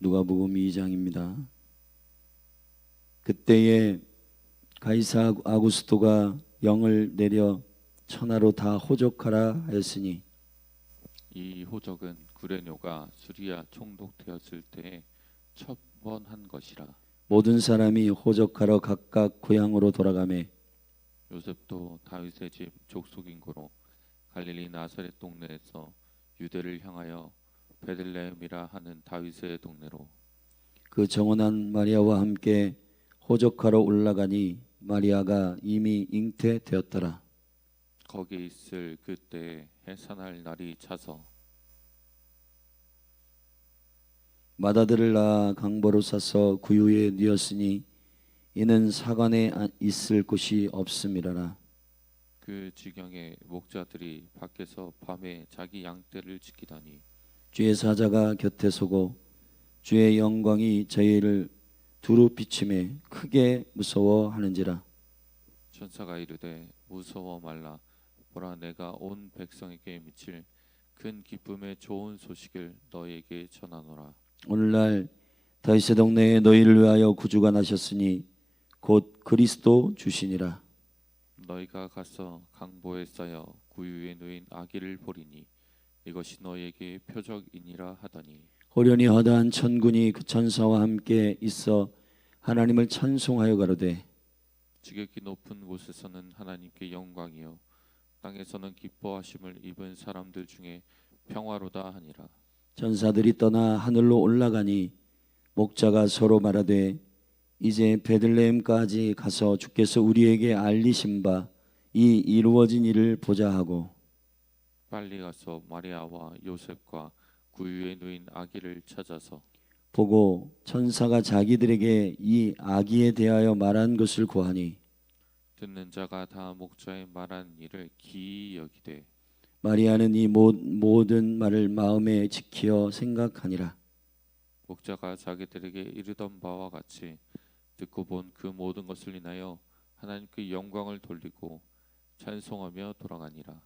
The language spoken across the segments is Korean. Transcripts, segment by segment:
누가복음 2장입니다. 그때에 가이사 아구스토가 영을 내려 천하로 다 호적하라 하였으니 이 호적은 구레뇨가 수리아 총독되었을 때에 첩번한 것이라. 모든 사람이 호적하러 각각 고향으로 돌아가매 요셉도 다윗의 집 족속인 고로 갈릴리 나사렛 동네에서 유대를 향하여 베들레헴이라 하는 다윗의 동네로 그 정원한 마리아와 함께 호적하러 올라가니 마리아가 이미 잉태되었더라. 거기 있을 그때에 해산할 날이 차서 마다들을 낳아 강보로 싸서 구유에 뉘었으니 이는 사관에 있을 곳이 없음이라라. 그 지경에 목자들이 밖에서 밤에 자기 양떼를 지키다니 주의 사자가 곁에 서고 주의 영광이 저희를 두루 비침에 크게 무서워하는지라. 천사가 이르되 무서워 말라. 보라, 내가 온 백성에게 미칠 큰 기쁨의 좋은 소식을 너에게 전하노라. 오늘날 다윗의 동네에 너희를 위하여 구주가 나셨으니 곧 그리스도 주시니라. 너희가 가서 강보에 쌓여 구유에 누인 아기를 보리니 이것이 너희에게 표적이니라 하더니 호련히 허다한 천군이 그 천사와 함께 있어 하나님을 찬송하여 가로되 지극히 높은 곳에서는 하나님께 영광이요 땅에서는 기뻐하심을 입은 사람들 중에 평화로다 하니라. 전사들이 떠나 하늘로 올라가니 목자가 서로 말하되 이제 베들레헴까지 가서 주께서 우리에게 알리신 바 이 이루어진 일을 보자 하고 빨리 가서 마리아와 요셉과 구유에 누인 아기를 찾아서 보고 천사가 자기들에게 이 아기에 대하여 말한 것을 고하니 듣는 자가 다 목자의 말한 일을 기이 여기되 마리아는 이 모든 말을 마음에 지키어 생각하니라. 목자가 자기들에게 이르던 바와 같이 듣고 본 그 모든 것을 인하여 하나님께 영광을 돌리고 찬송하며 돌아가니라.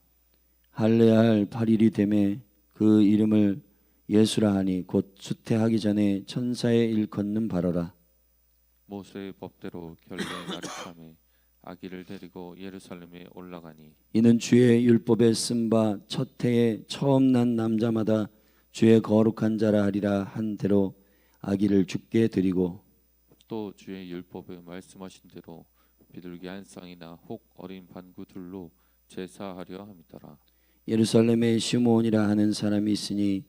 할례할 8일이 되매 그 이름을 예수라 하니 곧 수태하기 전에 천사의 일컫는 바로라. 모세의 법대로 결례 날이 참에 아기를 데리고 예루살렘에 올라가니 이는 주의 율법에 쓴 바 첫 해에 처음 난 남자마다 주의 거룩한 자라 하리라 한 대로 아기를 주께 드리고 또 주의 율법에 말씀하신 대로 비둘기 한 쌍이나 혹 어린 반구 둘로 제사하려 함이더라. 예루살렘에 시므온이라 하는 사람이 있으니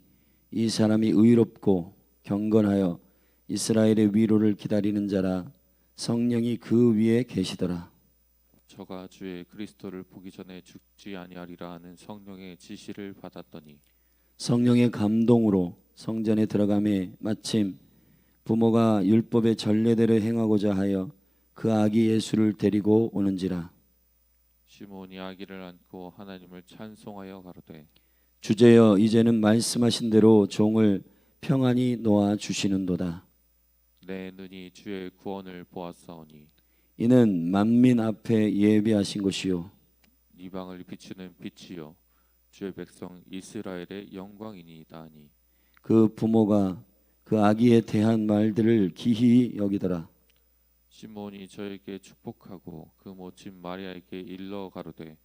이 사람이 의롭고 경건하여 이스라엘의 위로를 기다리는 자라. 성령이 그 위에 계시더라. 저가 주의 그리스도를 보기 전에 죽지 아니하리라 하는 성령의 지시를 받았더니 성령의 감동으로 성전에 들어가매 마침 부모가 율법의 전례대로 행하고자 하여 그 아기 예수를 데리고 오는지라. 시몬이 아기를 안고 하나님을 찬송하여 가로되 주제여 이제는 말씀하신 대로 종을 평안히 놓아 주시는도다. 내 눈이 주의 구원을 보았사오니 이는 만민 앞에 예비하신 것이요 이방을 비추는 빛이요 주의 백성 이스라엘의 영광이니이다 하니 그 부모가 그 아기에 대한 말들을 기히 여기더라. 시몬이 저에게 축복하고 그 모친 마리아에게 일러 가로되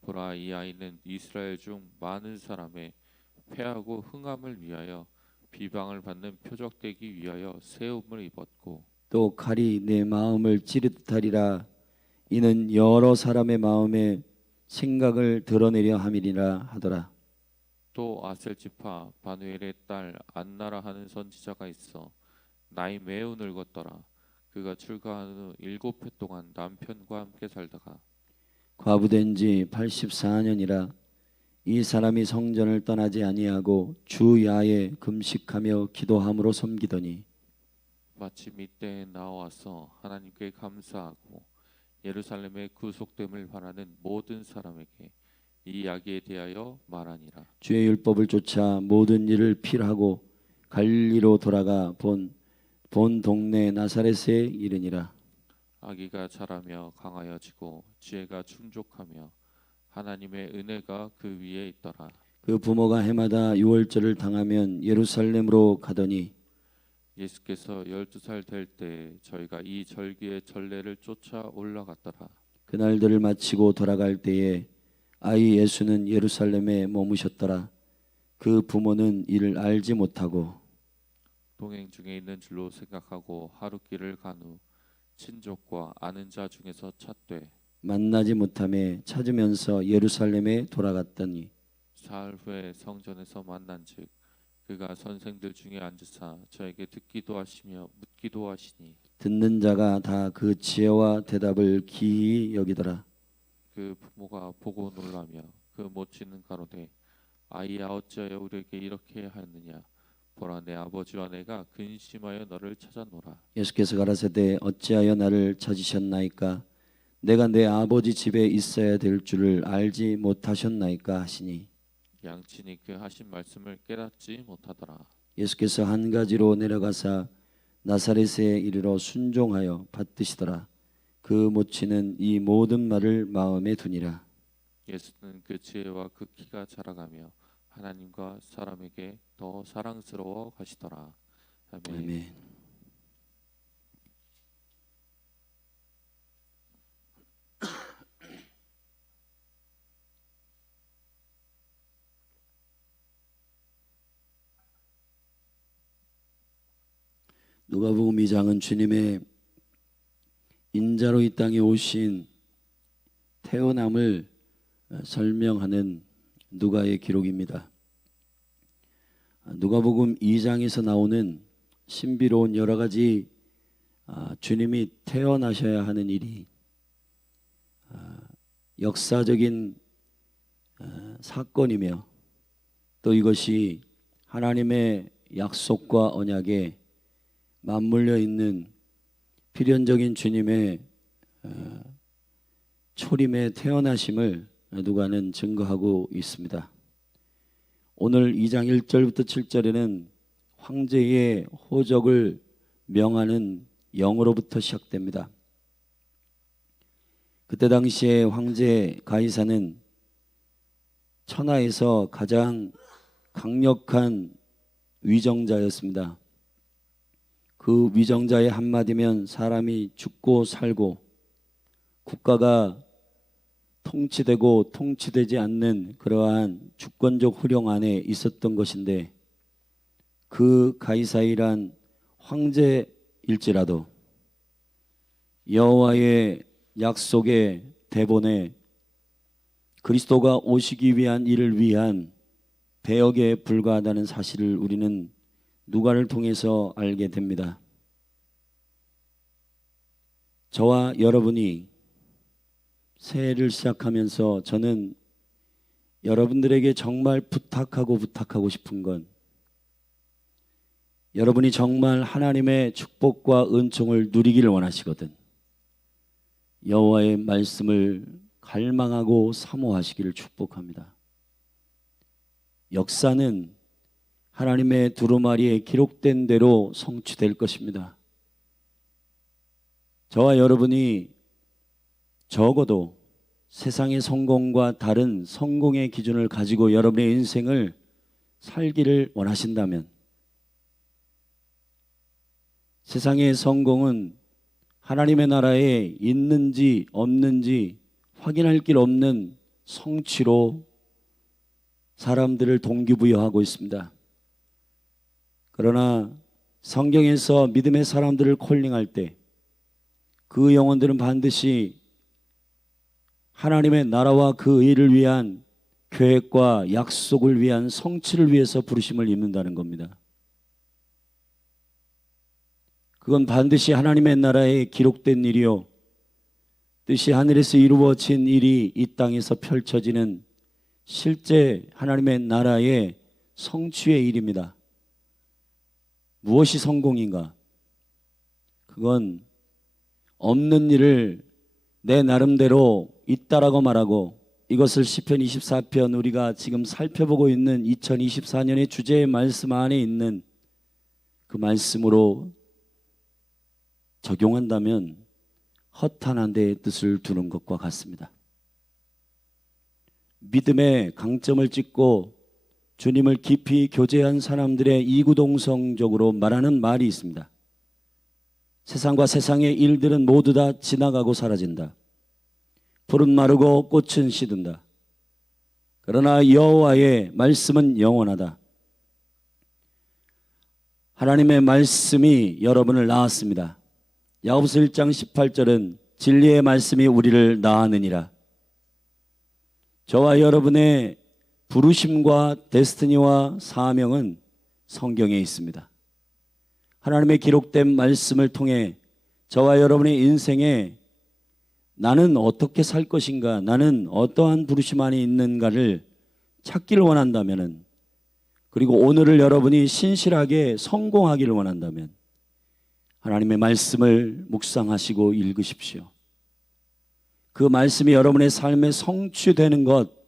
보라, 이 아이는 이스라엘 중 많은 사람의 패하고 흥함을 위하여 비방을 받는 표적되기 위하여 세움을 입었고 또 칼이 내 마음을 찌릿하리라. 이는 여러 사람의 마음에 생각을 드러내려 함이리라 하더라. 또 아셀 지파 바누엘의 딸 안나라 하는 선지자가 있어 나이 매우 늙었더라. 그가 출가한 후 7해 동안 남편과 함께 살다가 과부된 지 84년이라. 이 사람이 성전을 떠나지 아니하고 주 야에 금식하며 기도함으로 섬기더니 마침 이때에 나와서 하나님께 감사하고 예루살렘의 구속됨을 바라는 모든 사람에게 이 이야기에 대하여 말하니라. 주의 율법을 쫓아 모든 일을 필하고 갈릴리로 돌아가 본 동네 나사렛에 이르니라. 아기가 자라며 강하여지고 지혜가 충족하며 하나님의 은혜가 그 위에 있더라. 그 부모가 해마다 유월절을 당하면 예루살렘으로 가더니 예수께서 12살 될 때 저희가 이 절기의 전례를 쫓아 올라갔더라. 그날들을 마치고 돌아갈 때에 아이 예수는 예루살렘에 머무셨더라. 그 부모는 이를 알지 못하고 동행 중에 있는 줄로 생각하고 하루길을 간 후 친족과 아는 자 중에서 찾되 만나지 못함에 찾으면서 예루살렘에 돌아갔더니 사흘 후에 성전에서 만난즉 그가 선생들 중에 앉으사 저에게 듣기도 하시며 묻기도 하시니 듣는 자가 다 그 지혜와 대답을 기이 여기더라. 그 부모가 보고 놀라며 그 모친은 가로되 아이야 어찌하여 우리에게 이렇게 하였느냐 보라 내 아버지와 내가 근심하여 너를 찾아노라. 예수께서 가라사대 어찌하여 나를 찾으셨나이까? 내가 내 아버지 집에 있어야 될 줄을 알지 못하셨나이까 하시니 양친이 그 하신 말씀을 깨닫지 못하더라. 예수께서 한 가지로 내려가사 나사렛에 이르러 순종하여 받드시더라. 그 모친은 이 모든 말을 마음에 두니라. 예수는 그 지혜와 그 키가 자라가며 하나님과 사람에게 더 사랑스러워 가시더라. 아멘. 아멘. 누가복음 2장은 주님의 인자로 이 땅에 오신 태어남을 설명하는 누가의 기록입니다. 누가복음 2장에서 나오는 신비로운 여러 가지 주님이 태어나셔야 하는 일이 역사적인 사건이며 또 이것이 하나님의 약속과 언약에 맞물려 있는 필연적인 주님의 초림의 태어나심을 누가는 증거하고 있습니다. 오늘 2장 1절부터 7절에는 황제의 호적을 명하는 영으로부터 시작됩니다. 그때 당시에 황제 가이사는 천하에서 가장 강력한 위정자였습니다. 그 위정자의 한마디면 사람이 죽고 살고 국가가 통치되고 통치되지 않는 그러한 주권적 흐령 안에 있었던 것인데 그 가이사이란 황제일지라도 여호와의 약속의 대본에 그리스도가 오시기 위한 일을 위한 배역에 불과하다는 사실을 우리는 누가를 통해서 알게 됩니다. 저와 여러분이 새해를 시작하면서 저는 여러분들에게 정말 부탁하고 싶은 건 여러분이 정말 하나님의 축복과 은총을 누리기를 원하시거든 여호와의 말씀을 갈망하고 사모하시기를 축복합니다. 역사는 하나님의 두루마리에 기록된 대로 성취될 것입니다. 저와 여러분이 적어도 세상의 성공과 다른 성공의 기준을 가지고 여러분의 인생을 살기를 원하신다면 세상의 성공은 하나님의 나라에 있는지 없는지 확인할 길 없는 성취로 사람들을 동기부여하고 있습니다. 그러나 성경에서 믿음의 사람들을 콜링할 때 그 영혼들은 반드시 하나님의 나라와 그 의를 위한 계획과 약속을 위한 성취를 위해서 부르심을 입는다는 겁니다. 그건 반드시 하나님의 나라에 기록된 일이요 뜻이 하늘에서 이루어진 일이 이 땅에서 펼쳐지는 실제 하나님의 나라의 성취의 일입니다. 무엇이 성공인가? 그건 없는 일을 내 나름대로 있다라고 말하고 이것을 시편 24편 우리가 지금 살펴보고 있는 2024년의 주제의 말씀 안에 있는 그 말씀으로 적용한다면 허탄한 데에 뜻을 두는 것과 같습니다. 믿음의 강점을 찍고 주님을 깊이 교제한 사람들의 이구동성적으로 말하는 말이 있습니다. 세상과 세상의 일들은 모두 다 지나가고 사라진다. 풀은 마르고 꽃은 시든다. 그러나 여호와의 말씀은 영원하다. 하나님의 말씀이 여러분을 낳았습니다. 야고보서 1장 18절은 진리의 말씀이 우리를 낳았느니라. 저와 여러분의 부르심과 데스티니와 사명은 성경에 있습니다. 하나님의 기록된 말씀을 통해 저와 여러분의 인생에 나는 어떻게 살 것인가, 나는 어떠한 부르심 안에 있는가를 찾기를 원한다면, 그리고 오늘을 여러분이 신실하게 성공하기를 원한다면 하나님의 말씀을 묵상하시고 읽으십시오. 그 말씀이 여러분의 삶에 성취되는 것,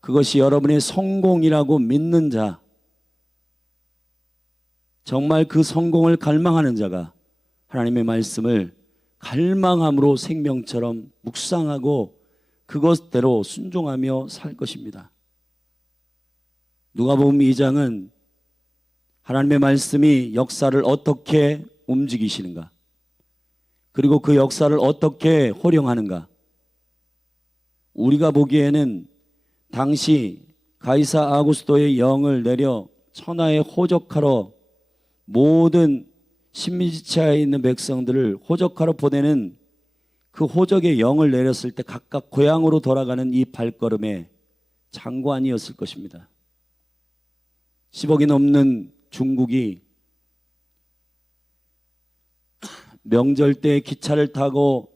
그것이 여러분의 성공이라고 믿는 자, 정말 그 성공을 갈망하는 자가 하나님의 말씀을 갈망함으로 생명처럼 묵상하고 그것대로 순종하며 살 것입니다. 누가복음 2장은 하나님의 말씀이 역사를 어떻게 움직이시는가, 그리고 그 역사를 어떻게 활용하는가. 우리가 보기에는 당시 가이사 아구스토의 영을 내려 천하에 호적하러 모든 식민지체에 있는 백성들을 호적하러 보내는 그 호적의 영을 내렸을 때 각각 고향으로 돌아가는 이 발걸음의 장관이었을 것입니다. 10억이 넘는 중국이 명절 때 기차를 타고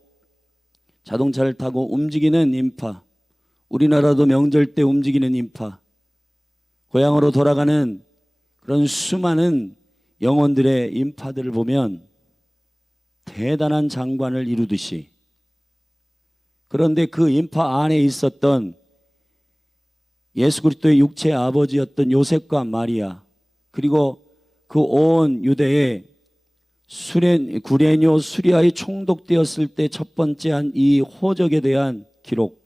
자동차를 타고 움직이는 인파, 우리나라도 명절 때 움직이는 인파, 고향으로 돌아가는 그런 수많은 영혼들의 인파들을 보면 대단한 장관을 이루듯이, 그런데 그 인파 안에 있었던 예수 그리스도의 육체의 아버지였던 요셉과 마리아, 그리고 그 온 유대에 구레뇨 수리아에 총독되었을 때 첫 번째 한 이 호적에 대한 기록,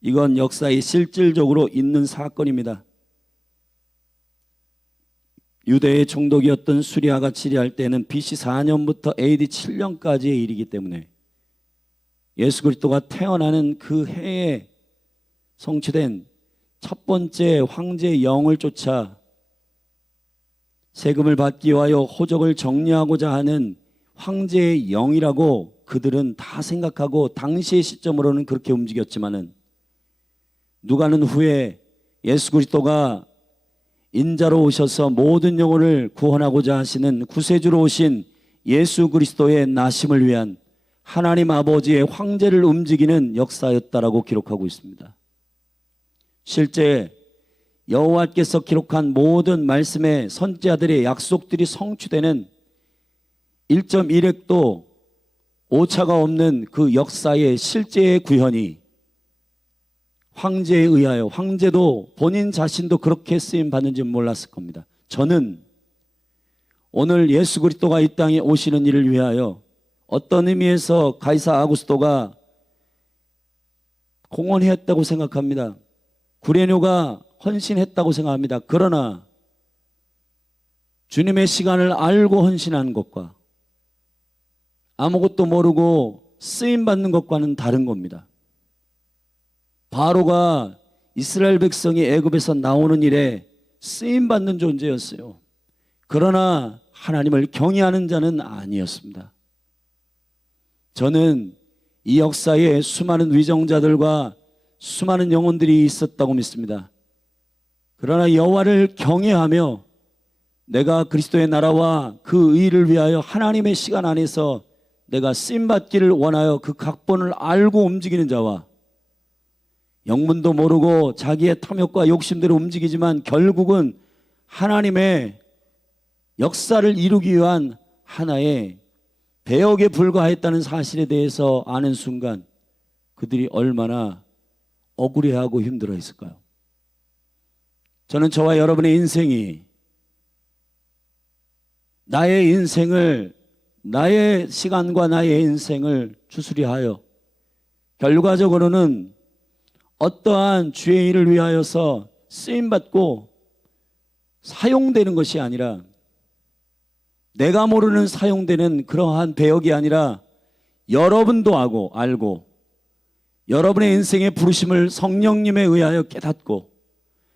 이건 역사에 실질적으로 있는 사건입니다. 유대의 총독이었던 수리아가 치리할 때는 BC 4년부터 AD 7년까지의 일이기 때문에 예수 그리스도가 태어나는 그 해에 성취된 첫 번째 황제의 영을 쫓아 세금을 받기 위하여 호적을 정리하고자 하는 황제의 영이라고 그들은 다 생각하고 당시의 시점으로는 그렇게 움직였지만은, 누가는 후에 예수 그리스도가 인자로 오셔서 모든 영혼을 구원하고자 하시는 구세주로 오신 예수 그리스도의 나심을 위한 하나님 아버지의 황제를 움직이는 역사였다라고 기록하고 있습니다. 실제 여호와께서 기록한 모든 말씀의 선지자들의 약속들이 성취되는 1.1획도 오차가 없는 그 역사의 실제의 구현이 황제에 의하여, 황제도 본인 자신도 그렇게 쓰임 받는지 몰랐을 겁니다. 저는 오늘 예수 그리스도가 이 땅에 오시는 일을 위하여 어떤 의미에서 가이사 아구스토가 공헌했다고 생각합니다. 구레뇨가 헌신했다고 생각합니다. 그러나 주님의 시간을 알고 헌신하는 것과 아무것도 모르고 쓰임받는 것과는 다른 겁니다. 바로가 이스라엘 백성이 애굽에서 나오는 일에 쓰임받는 존재였어요. 그러나 하나님을 경외하는 자는 아니었습니다. 저는 이 역사에 수많은 위정자들과 수많은 영혼들이 있었다고 믿습니다. 그러나 여호와를 경외하며 내가 그리스도의 나라와 그 의를 위하여 하나님의 시간 안에서 내가 쓰임받기를 원하여 그 각본을 알고 움직이는 자와, 영문도 모르고 자기의 탐욕과 욕심대로 움직이지만 결국은 하나님의 역사를 이루기 위한 하나의 배역에 불과했다는 사실에 대해서 아는 순간 그들이 얼마나 억울해하고 힘들어했을까요? 저는 저와 여러분의 인생이, 나의 인생을, 나의 시간과 나의 인생을 추스리하여 결과적으로는 어떠한 주의 일을 위하여서 쓰임받고 사용되는 것이 아니라, 내가 모르는 사용되는 그러한 배역이 아니라 여러분도 알고 여러분의 인생의 부르심을 성령님에 의하여 깨닫고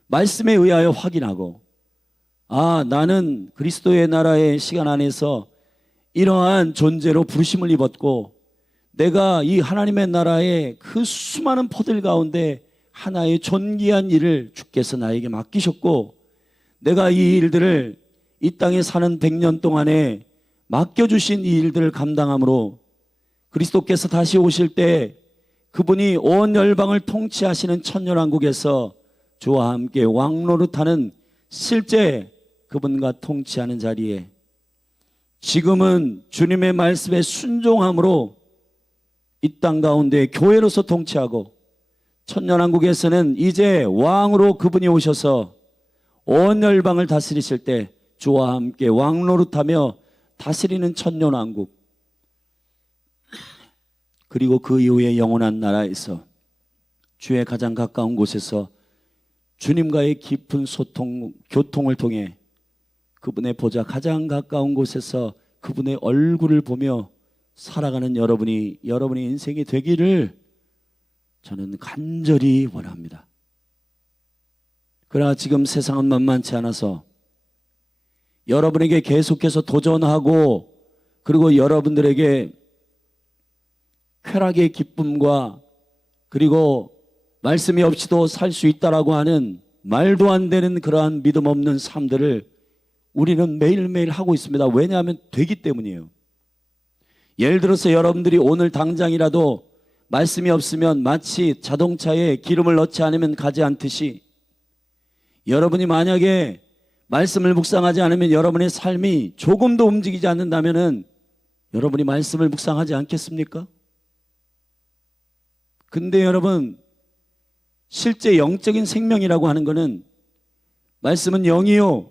말씀에 의하여 확인하고, 아, 나는 그리스도의 나라의 시간 안에서 이러한 존재로 부르심을 입었고, 내가 이 하나님의 나라의 그 수많은 포들 가운데 하나의 존귀한 일을 주께서 나에게 맡기셨고, 내가 이 일들을 이 땅에 사는 100년 동안에 맡겨주신 이 일들을 감당함으로 그리스도께서 다시 오실 때 그분이 온 열방을 통치하시는 천년왕국에서 주와 함께 왕노릇하는 실제 그분과 통치하는 자리에, 지금은 주님의 말씀에 순종함으로 이 땅 가운데 교회로서 통치하고, 천년왕국에서는 이제 왕으로 그분이 오셔서 온 열방을 다스리실 때 주와 함께 왕노릇하며 다스리는 천년왕국, 그리고 그 이후에 영원한 나라에서 주의 가장 가까운 곳에서 주님과의 깊은 소통, 교통을 통해 그분의 보좌 가장 가까운 곳에서 그분의 얼굴을 보며 살아가는 여러분의 인생이 되기를 저는 간절히 원합니다. 그러나 지금 세상은 만만치 않아서 여러분에게 계속해서 도전하고, 그리고 여러분들에게 쾌락의 기쁨과 그리고 말씀이 없이도 살 수 있다라고 하는 말도 안 되는 그러한 믿음 없는 삶들을 우리는 매일매일 하고 있습니다. 왜냐하면 되기 때문이에요. 예를 들어서 여러분들이 오늘 당장이라도 말씀이 없으면 마치 자동차에 기름을 넣지 않으면 가지 않듯이, 여러분이 만약에 말씀을 묵상하지 않으면 여러분의 삶이 조금도 움직이지 않는다면 여러분이 말씀을 묵상하지 않겠습니까? 근데 여러분, 실제 영적인 생명이라고 하는 것은, 말씀은 영이요,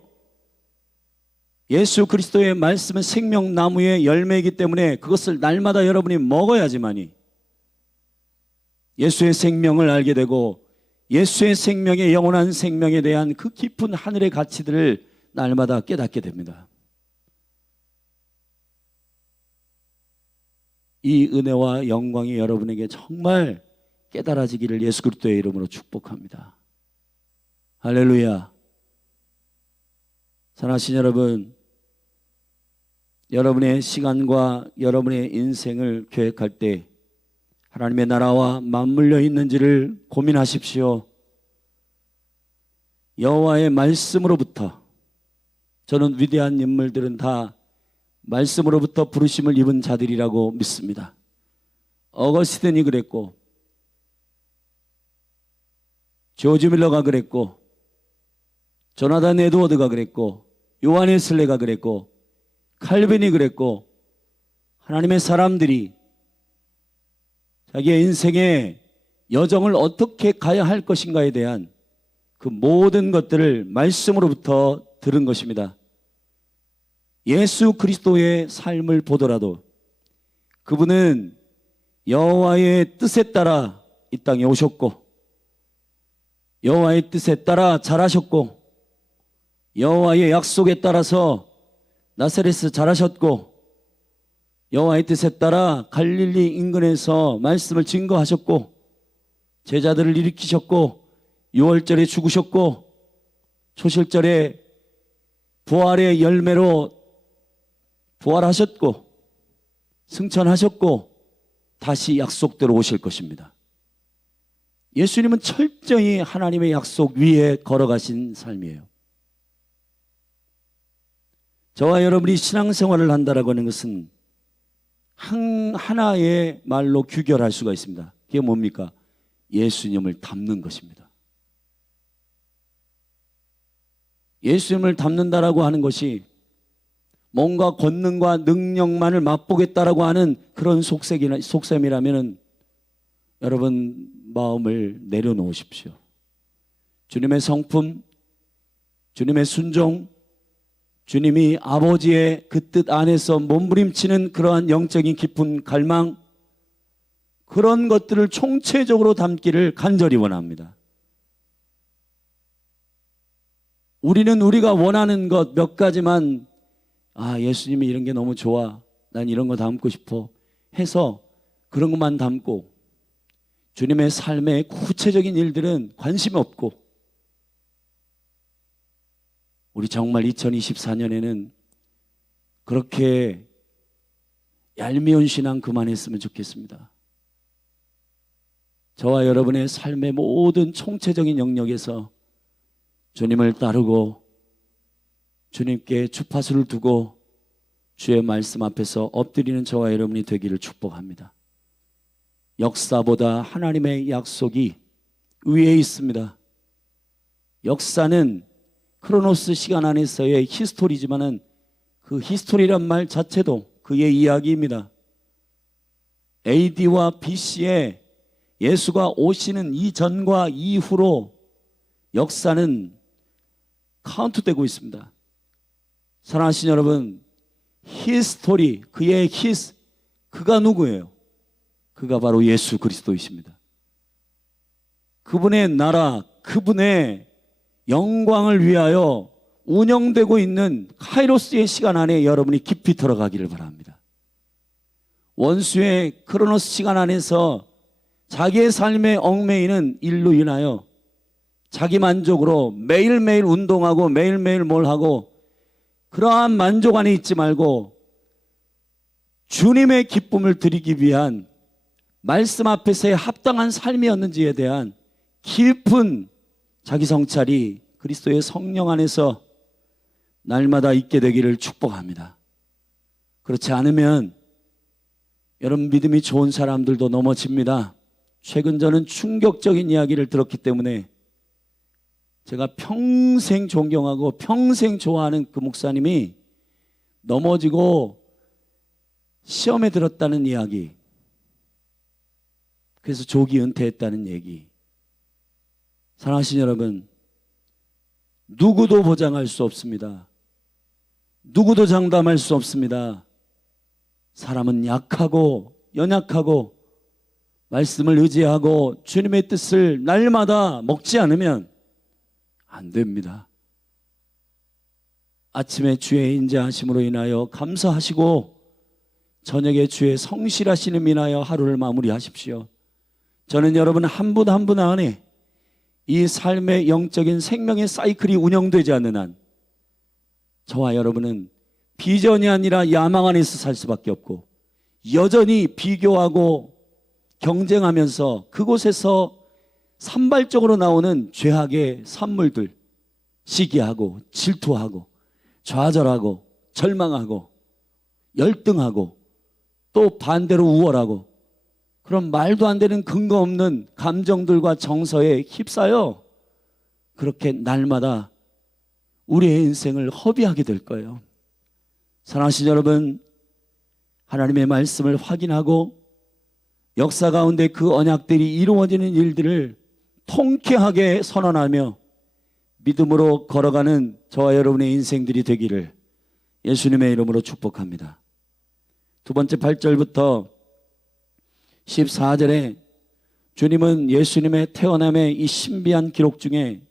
예수 그리스도의 말씀은 생명나무의 열매이기 때문에 그것을 날마다 여러분이 먹어야지만이 예수의 생명을 알게 되고, 예수의 생명의 영원한 생명에 대한 그 깊은 하늘의 가치들을 날마다 깨닫게 됩니다. 이 은혜와 영광이 여러분에게 정말 깨달아지기를 예수 그리스도의 이름으로 축복합니다. 할렐루야. 사랑하신 여러분, 여러분의 시간과 여러분의 인생을 계획할 때 하나님의 나라와 맞물려 있는지를 고민하십시오. 여호와의 말씀으로부터, 저는 위대한 인물들은 다 말씀으로부터 부르심을 입은 자들이라고 믿습니다. 어거스틴이 그랬고, 조지 밀러가 그랬고, 조나단 에드워드가 그랬고, 요한 웨슬레가 그랬고, 칼빈이 그랬고, 하나님의 사람들이 자기의 인생의 여정을 어떻게 가야 할 것인가에 대한 그 모든 것들을 말씀으로부터 들은 것입니다. 예수 그리스도의 삶을 보더라도 그분은 여호와의 뜻에 따라 이 땅에 오셨고, 여호와의 뜻에 따라 자라셨고, 여호와의 약속에 따라서 나사렛에서 자라셨고, 여호와의 뜻에 따라 갈릴리 인근에서 말씀을 증거하셨고, 제자들을 일으키셨고, 유월절에 죽으셨고, 초실절에 부활의 열매로 부활하셨고, 승천하셨고, 다시 약속대로 오실 것입니다. 예수님은 철저히 하나님의 약속 위에 걸어가신 삶이에요. 저와 여러분이 신앙생활을 한다라고 하는 것은 하나의 말로 규결할 수가 있습니다. 그게 뭡니까? 예수님을 닮는 것입니다. 예수님을 닮는다라고 하는 것이 뭔가 권능과 능력만을 맛보겠다라고 하는 그런 속셈이라면 여러분 마음을 내려놓으십시오. 주님의 성품, 주님의 순종, 주님이 아버지의 그 뜻 안에서 몸부림치는 그러한 영적인 깊은 갈망, 그런 것들을 총체적으로 담기를 간절히 원합니다. 우리는 우리가 원하는 것 몇 가지만, 예수님이 이런 게 너무 좋아, 난 이런 거 담고 싶어 해서 그런 것만 담고 주님의 삶의 구체적인 일들은 관심이 없고, 우리 정말 2024년에는 그렇게 얄미운 신앙 그만했으면 좋겠습니다. 저와 여러분의 삶의 모든 총체적인 영역에서 주님을 따르고 주님께 주파수를 두고 주의 말씀 앞에서 엎드리는 저와 여러분이 되기를 축복합니다. 역사보다 하나님의 약속이 위에 있습니다. 역사는 크로노스 시간 안에서의 히스토리지만은 그 히스토리란 말 자체도 그의 이야기입니다. AD와 BC에 예수가 오시는 이전과 이후로 역사는 카운트되고 있습니다. 사랑하신 여러분, 히스토리, 그의 그가 누구예요? 그가 바로 예수 그리스도이십니다. 그분의 나라, 그분의 영광을 위하여 운영되고 있는 카이로스의 시간 안에 여러분이 깊이 들어가기를 바랍니다. 원수의 크로노스 시간 안에서 자기의 삶에 얽매이는 일로 인하여 자기 만족으로 매일매일 운동하고 매일매일 뭘 하고, 그러한 만족 안에 있지 말고 주님의 기쁨을 드리기 위한 말씀 앞에서의 합당한 삶이었는지에 대한 깊은 자기 성찰이 그리스도의 성령 안에서 날마다 있게 되기를 축복합니다. 그렇지 않으면 여러분, 믿음이 좋은 사람들도 넘어집니다. 최근 저는 충격적인 이야기를 들었기 때문에 제가 평생 존경하고 평생 좋아하는 그 목사님이 넘어지고 시험에 들었다는 이야기, 그래서 조기 은퇴했다는 얘기. 사랑하신 여러분, 누구도 보장할 수 없습니다. 누구도 장담할 수 없습니다. 사람은 약하고 연약하고 말씀을 의지하고 주님의 뜻을 날마다 먹지 않으면 안 됩니다. 아침에 주의 인자하심으로 인하여 감사하시고 저녁에 주의 성실하심을 인하여 하루를 마무리하십시오. 저는 여러분 한 분 한 분 안에 이 삶의 영적인 생명의 사이클이 운영되지 않는 한 저와 여러분은 비전이 아니라 야망 안에서 살 수밖에 없고, 여전히 비교하고 경쟁하면서 그곳에서 산발적으로 나오는 죄악의 산물들, 시기하고 질투하고 좌절하고 절망하고 열등하고 또 반대로 우월하고, 그런 말도 안 되는 근거 없는 감정들과 정서에 휩싸여 그렇게 날마다 우리의 인생을 허비하게 될 거예요. 사랑하신 여러분, 하나님의 말씀을 확인하고 역사 가운데 그 언약들이 이루어지는 일들을 통쾌하게 선언하며 믿음으로 걸어가는 저와 여러분의 인생들이 되기를 예수님의 이름으로 축복합니다. 두 번째 8절부터 14절에 주님은 예수님의 태어남의 이 신비한 기록 중에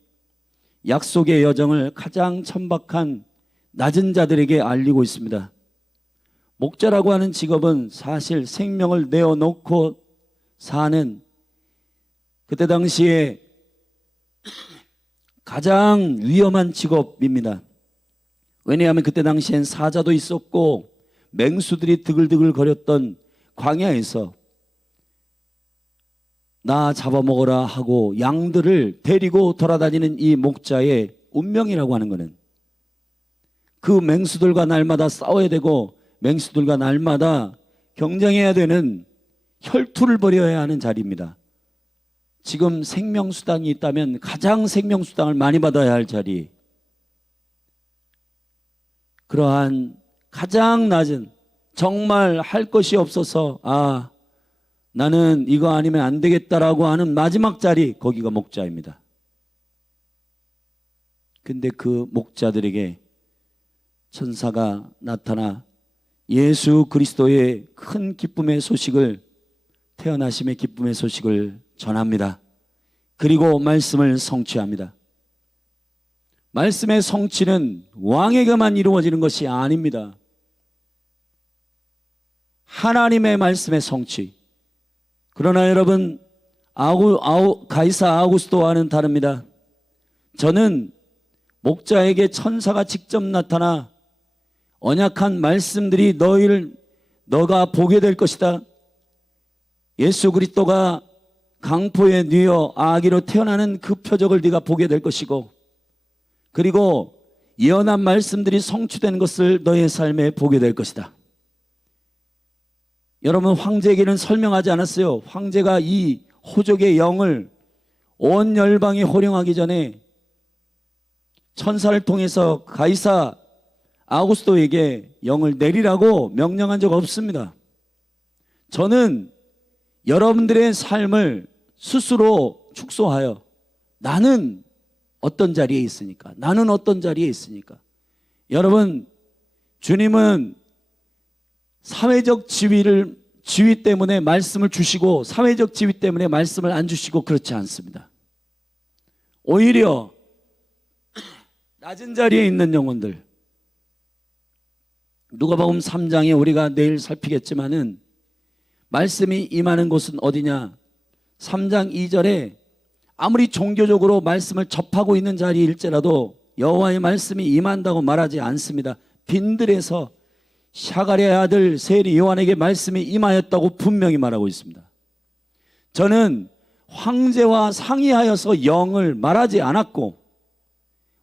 약속의 여정을 가장 천박한 낮은 자들에게 알리고 있습니다. 목자라고 하는 직업은 사실 생명을 내어놓고 사는, 그때 당시에 가장 위험한 직업입니다. 왜냐하면 그때 당시엔 사자도 있었고 맹수들이 드글드글 거렸던 광야에서 나 잡아먹어라 하고 양들을 데리고 돌아다니는 이 목자의 운명이라고 하는 것은 그 맹수들과 날마다 싸워야 되고 맹수들과 날마다 경쟁해야 되는, 혈투를 벌여야 하는 자리입니다. 지금 생명수당이 있다면 가장 생명수당을 많이 받아야 할 자리, 그러한 가장 낮은, 정말 할 것이 없어서 나는 이거 아니면 안 되겠다라고 하는 마지막 자리, 거기가 목자입니다. 근데 그 목자들에게 천사가 나타나 예수 그리스도의 큰 기쁨의 소식을, 태어나심의 기쁨의 소식을 전합니다. 그리고 말씀을 성취합니다. 말씀의 성취는 왕에게만 이루어지는 것이 아닙니다. 하나님의 말씀의 성취. 그러나 여러분, 가이사 아우구스도와는 다릅니다. 저는 목자에게 천사가 직접 나타나 언약한 말씀들이 너가 보게 될 것이다. 예수 그리스도가 강포에 뉘어 아기로 태어나는 그 표적을 네가 보게 될 것이고, 그리고 예언한 말씀들이 성취된 것을 너의 삶에 보게 될 것이다. 여러분, 황제에게는 설명하지 않았어요. 황제가 이 호족의 영을 온 열방이 호령하기 전에 천사를 통해서 가이사 아우구스도에게 영을 내리라고 명령한 적 없습니다. 저는 여러분들의 삶을 스스로 축소하여 나는 어떤 자리에 있으니까, 나는 어떤 자리에 있으니까. 여러분, 주님은 사회적 지위 때문에 말씀을 주시고 사회적 지위 때문에 말씀을 안 주시고 그렇지 않습니다. 오히려 낮은 자리에 있는 영혼들, 누가복음 3장에 우리가 내일 살피겠지만은 말씀이 임하는 곳은 어디냐? 3장 2절에 아무리 종교적으로 말씀을 접하고 있는 자리일지라도 여호와의 말씀이 임한다고 말하지 않습니다. 빈들에서 샤가랴의 아들 세리 요한에게 말씀이 임하였다고 분명히 말하고 있습니다. 저는 황제와 상의하여서 영을 말하지 않았고,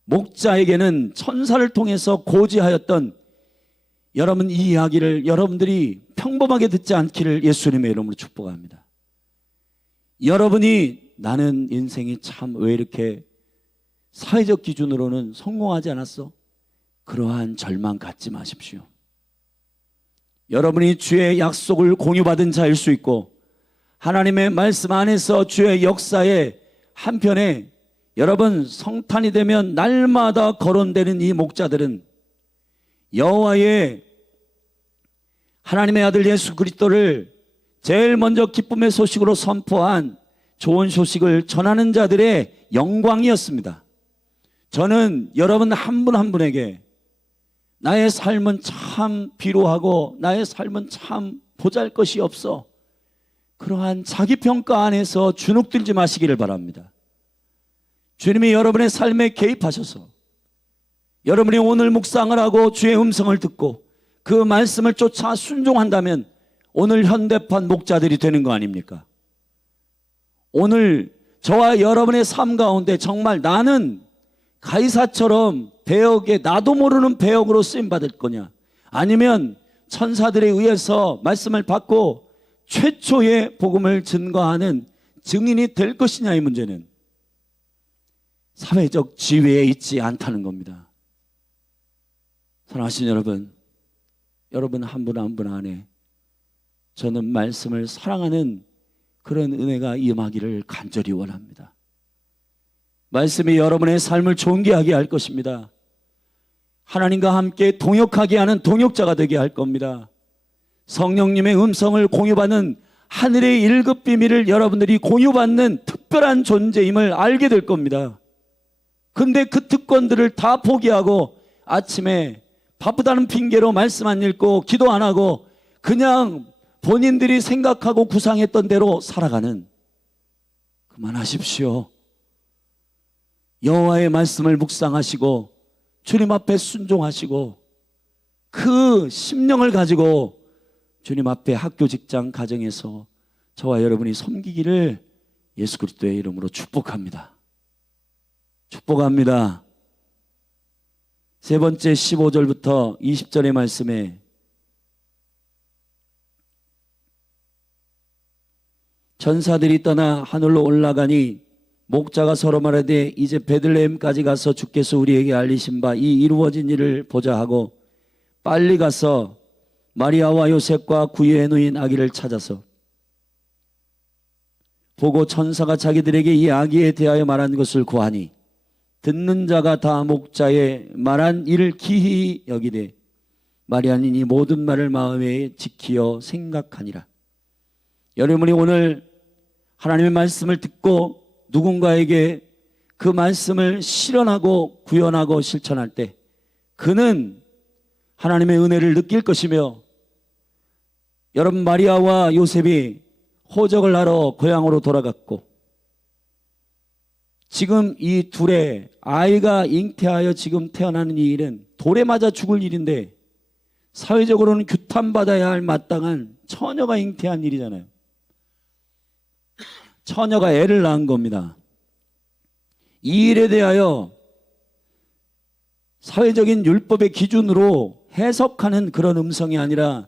목자에게는 천사를 통해서 고지하였던 여러분, 이 이야기를 여러분들이 평범하게 듣지 않기를 예수님의 이름으로 축복합니다. 여러분이 나는 인생이 참 왜 이렇게 사회적 기준으로는 성공하지 않았어? 그러한 절망 갖지 마십시오. 여러분이 주의 약속을 공유받은 자일 수 있고, 하나님의 말씀 안에서 주의 역사의 한편에 여러분 성탄이 되면 날마다 거론되는 이 목자들은 여호와의 하나님의 아들 예수 그리스도를 제일 먼저 기쁨의 소식으로 선포한 좋은 소식을 전하는 자들의 영광이었습니다. 저는 여러분 한 분 한 분에게 나의 삶은 참 비루하고 나의 삶은 참 보잘것이 없어, 그러한 자기평가 안에서 주눅들지 마시기를 바랍니다. 주님이 여러분의 삶에 개입하셔서 여러분이 오늘 묵상을 하고 주의 음성을 듣고 그 말씀을 쫓아 순종한다면 오늘 현대판 목자들이 되는 거 아닙니까? 오늘 저와 여러분의 삶 가운데 정말 나는 가이사처럼 배역에 나도 모르는 배역으로 쓰임받을 거냐, 아니면 천사들에 의해서 말씀을 받고 최초의 복음을 증거하는 증인이 될 것이냐, 이 문제는 사회적 지위에 있지 않다는 겁니다. 사랑하시는 여러분, 여러분 한 분 한 분 안에 저는 말씀을 사랑하는 그런 은혜가 임하기를 간절히 원합니다. 말씀이 여러분의 삶을 존귀 하게 할 것입니다. 하나님과 함께 동역하게 하는 동역자가 되게 할 겁니다. 성령님의 음성을 공유받는 하늘의 1급 비밀을 여러분들이 공유받는 특별한 존재임을 알게 될 겁니다. 근데 그 특권들을 다 포기하고 아침에 바쁘다는 핑계로 말씀 안 읽고 기도 안 하고 그냥 본인들이 생각하고 구상했던 대로 살아가는, 그만하십시오. 여호와의 말씀을 묵상하시고 주님 앞에 순종하시고 그 심령을 가지고 주님 앞에 학교, 직장, 가정에서 저와 여러분이 섬기기를 예수 그리스도의 이름으로 축복합니다. 축복합니다. 세 번째 15절부터 20절의 말씀에 천사들이 떠나 하늘로 올라가니 목자가 서로 말하되 이제 베들레헴까지 가서 주께서 우리에게 알리신 바 이 이루어진 일을 보자 하고 빨리 가서 마리아와 요셉과 구유에 누인 아기를 찾아서 보고 천사가 자기들에게 이 아기에 대하여 말한 것을 고하니 듣는 자가 다 목자의 말한 일을 기히 여기되 마리아는 이 모든 말을 마음에 지키어 생각하니라. 여러분이 오늘 하나님의 말씀을 듣고 누군가에게 그 말씀을 실현하고 구현하고 실천할 때 그는 하나님의 은혜를 느낄 것이며, 여러분, 마리아와 요셉이 호적을 하러 고향으로 돌아갔고 지금 이 둘의 아이가 잉태하여 지금 태어나는 이 일은 돌에 맞아 죽을 일인데 사회적으로는 규탄받아야 할 마땅한 처녀가 잉태한 일이잖아요. 처녀가 애를 낳은 겁니다. 이 일에 대하여 사회적인 율법의 기준으로 해석하는 그런 음성이 아니라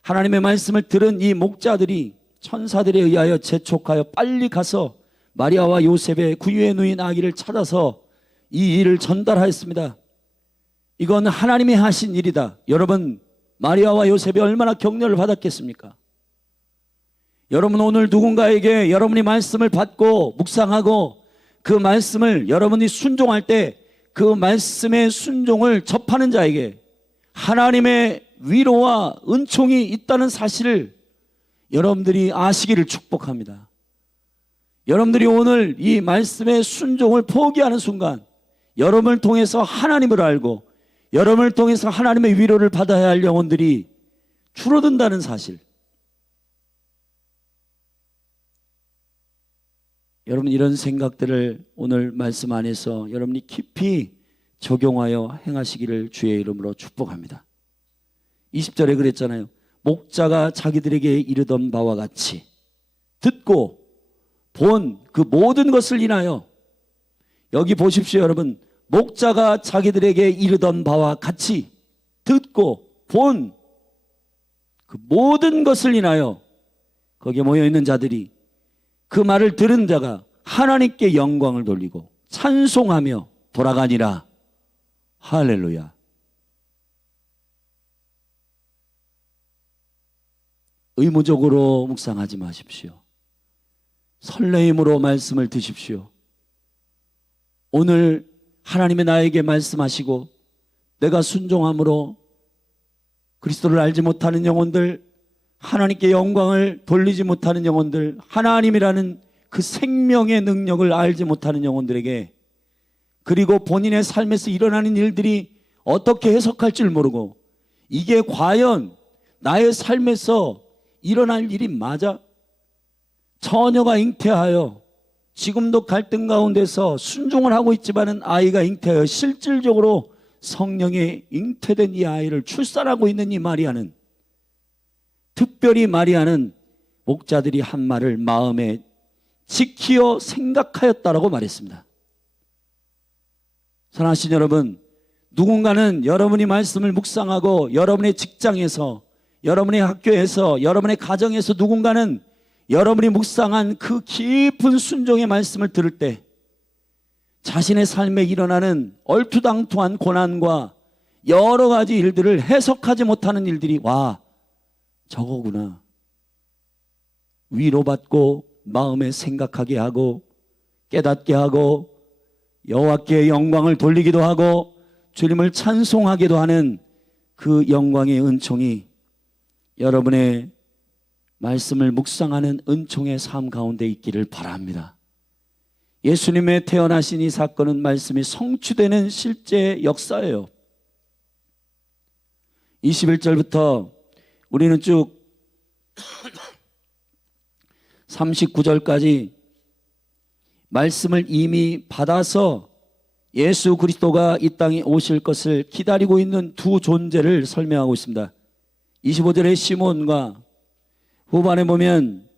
하나님의 말씀을 들은 이 목자들이 천사들에 의하여 재촉하여 빨리 가서 마리아와 요셉의 구유에 누인 아기를 찾아서 이 일을 전달하였습니다. 이건 하나님이 하신 일이다. 여러분, 마리아와 요셉이 얼마나 격려를 받았겠습니까? 여러분, 오늘 누군가에게 여러분이 말씀을 받고 묵상하고 그 말씀을 여러분이 순종할 때 그 말씀의 순종을 접하는 자에게 하나님의 위로와 은총이 있다는 사실을 여러분들이 아시기를 축복합니다. 여러분들이 오늘 이 말씀의 순종을 포기하는 순간 여러분을 통해서 하나님을 알고 여러분을 통해서 하나님의 위로를 받아야 할 영혼들이 줄어든다는 사실, 여러분, 이런 생각들을 오늘 말씀 안에서 여러분이 깊이 적용하여 행하시기를 주의 이름으로 축복합니다. 20절에 그랬잖아요. 목자가 자기들에게 이르던 바와 같이 듣고 본 그 모든 것을 인하여, 여기 보십시오 여러분, 목자가 자기들에게 이르던 바와 같이 듣고 본 그 모든 것을 인하여 거기에 모여있는 자들이, 그 말을 들은 자가 하나님께 영광을 돌리고 찬송하며 돌아가니라. 할렐루야. 의무적으로 묵상하지 마십시오. 설레임으로 말씀을 드십시오. 오늘 하나님의 나에게 말씀하시고 내가 순종함으로 그리스도를 알지 못하는 영혼들, 하나님께 영광을 돌리지 못하는 영혼들, 하나님이라는 그 생명의 능력을 알지 못하는 영혼들에게, 그리고 본인의 삶에서 일어나는 일들이 어떻게 해석할 줄 모르고 이게 과연 나의 삶에서 일어날 일이 맞아? 처녀가 잉태하여 지금도 갈등 가운데서 순종을 하고 있지만은 아이가 잉태하여 실질적으로 성령에 잉태된 이 아이를 출산하고 있는 이 마리아는, 특별히 마리아는 목자들이 한 말을 마음에 지키어 생각하였다라고 말했습니다. 사랑하신 여러분, 누군가는 여러분이 말씀을 묵상하고 여러분의 직장에서, 여러분의 학교에서, 여러분의 가정에서 누군가는 여러분이 묵상한 그 깊은 순종의 말씀을 들을 때 자신의 삶에 일어나는 얼투당투한 고난과 여러 가지 일들을 해석하지 못하는 일들이, 와, 저거구나, 위로받고 마음에 생각하게 하고 깨닫게 하고 여호와께 영광을 돌리기도 하고 주님을 찬송하기도 하는 그 영광의 은총이 여러분의 말씀을 묵상하는 은총의 삶 가운데 있기를 바랍니다. 예수님의 태어나신 이 사건은 말씀이 성취되는 실제 역사예요. 21절부터 우리는 쭉 39절까지 말씀을 이미 받아서 예수 그리스도가 이 땅에 오실 것을 기다리고 있는 두 존재를 설명하고 있습니다. 25절에 시몬과 후반에 보면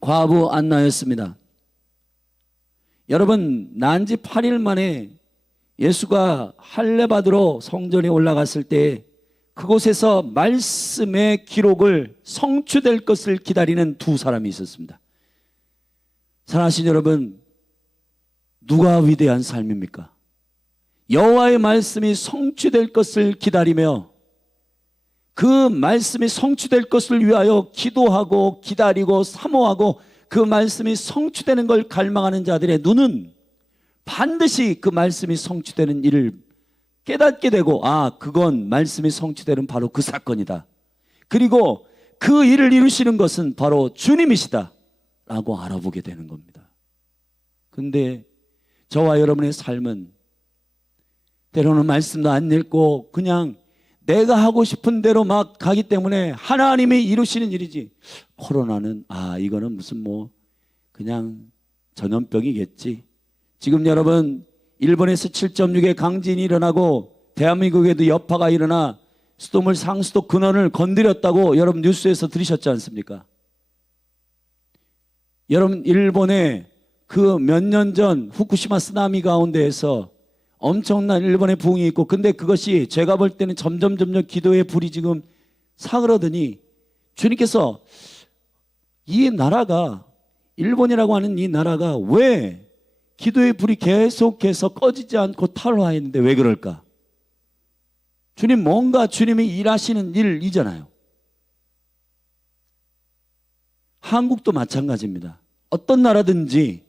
과부 안나였습니다. 여러분, 난지 8일 만에 예수가 할례 받으러 성전에 올라갔을 때 그곳에서 말씀의 기록을 성취될 것을 기다리는 두 사람이 있었습니다. 사랑하신 여러분, 누가 위대한 삶입니까? 여호와의 말씀이 성취될 것을 기다리며 그 말씀이 성취될 것을 위하여 기도하고 기다리고 사모하고 그 말씀이 성취되는 걸 갈망하는 자들의 눈은 반드시 그 말씀이 성취되는 일을 깨닫게 되고, 아, 그건 말씀이 성취되는 바로 그 사건이다, 그리고 그 일을 이루시는 것은 바로 주님이시다 라고 알아보게 되는 겁니다. 근데 저와 여러분의 삶은 때로는 말씀도 안 읽고 그냥 내가 하고 싶은 대로 막 가기 때문에 하나님이 이루시는 일이지, 코로나는 이거는 무슨 그냥 전염병이겠지. 지금 여러분 일본에서 7.6의 강진이 일어나고 대한민국에도 여파가 일어나 수돗물 상수도 근원을 건드렸다고 여러분 뉴스에서 들으셨지 않습니까? 여러분 일본에 그 몇 년 전 후쿠시마 쓰나미 가운데에서 엄청난 일본의 부흥이 있고, 근데 그것이 제가 볼 때는 점점 기도의 불이 지금 사그러드니 주님께서 이 나라가, 일본이라고 하는 이 나라가 왜 기도의 불이 계속해서 꺼지지 않고 탈화했는데 왜 그럴까? 주님, 뭔가 주님이 일하시는 일이잖아요. 한국도 마찬가지입니다. 어떤 나라든지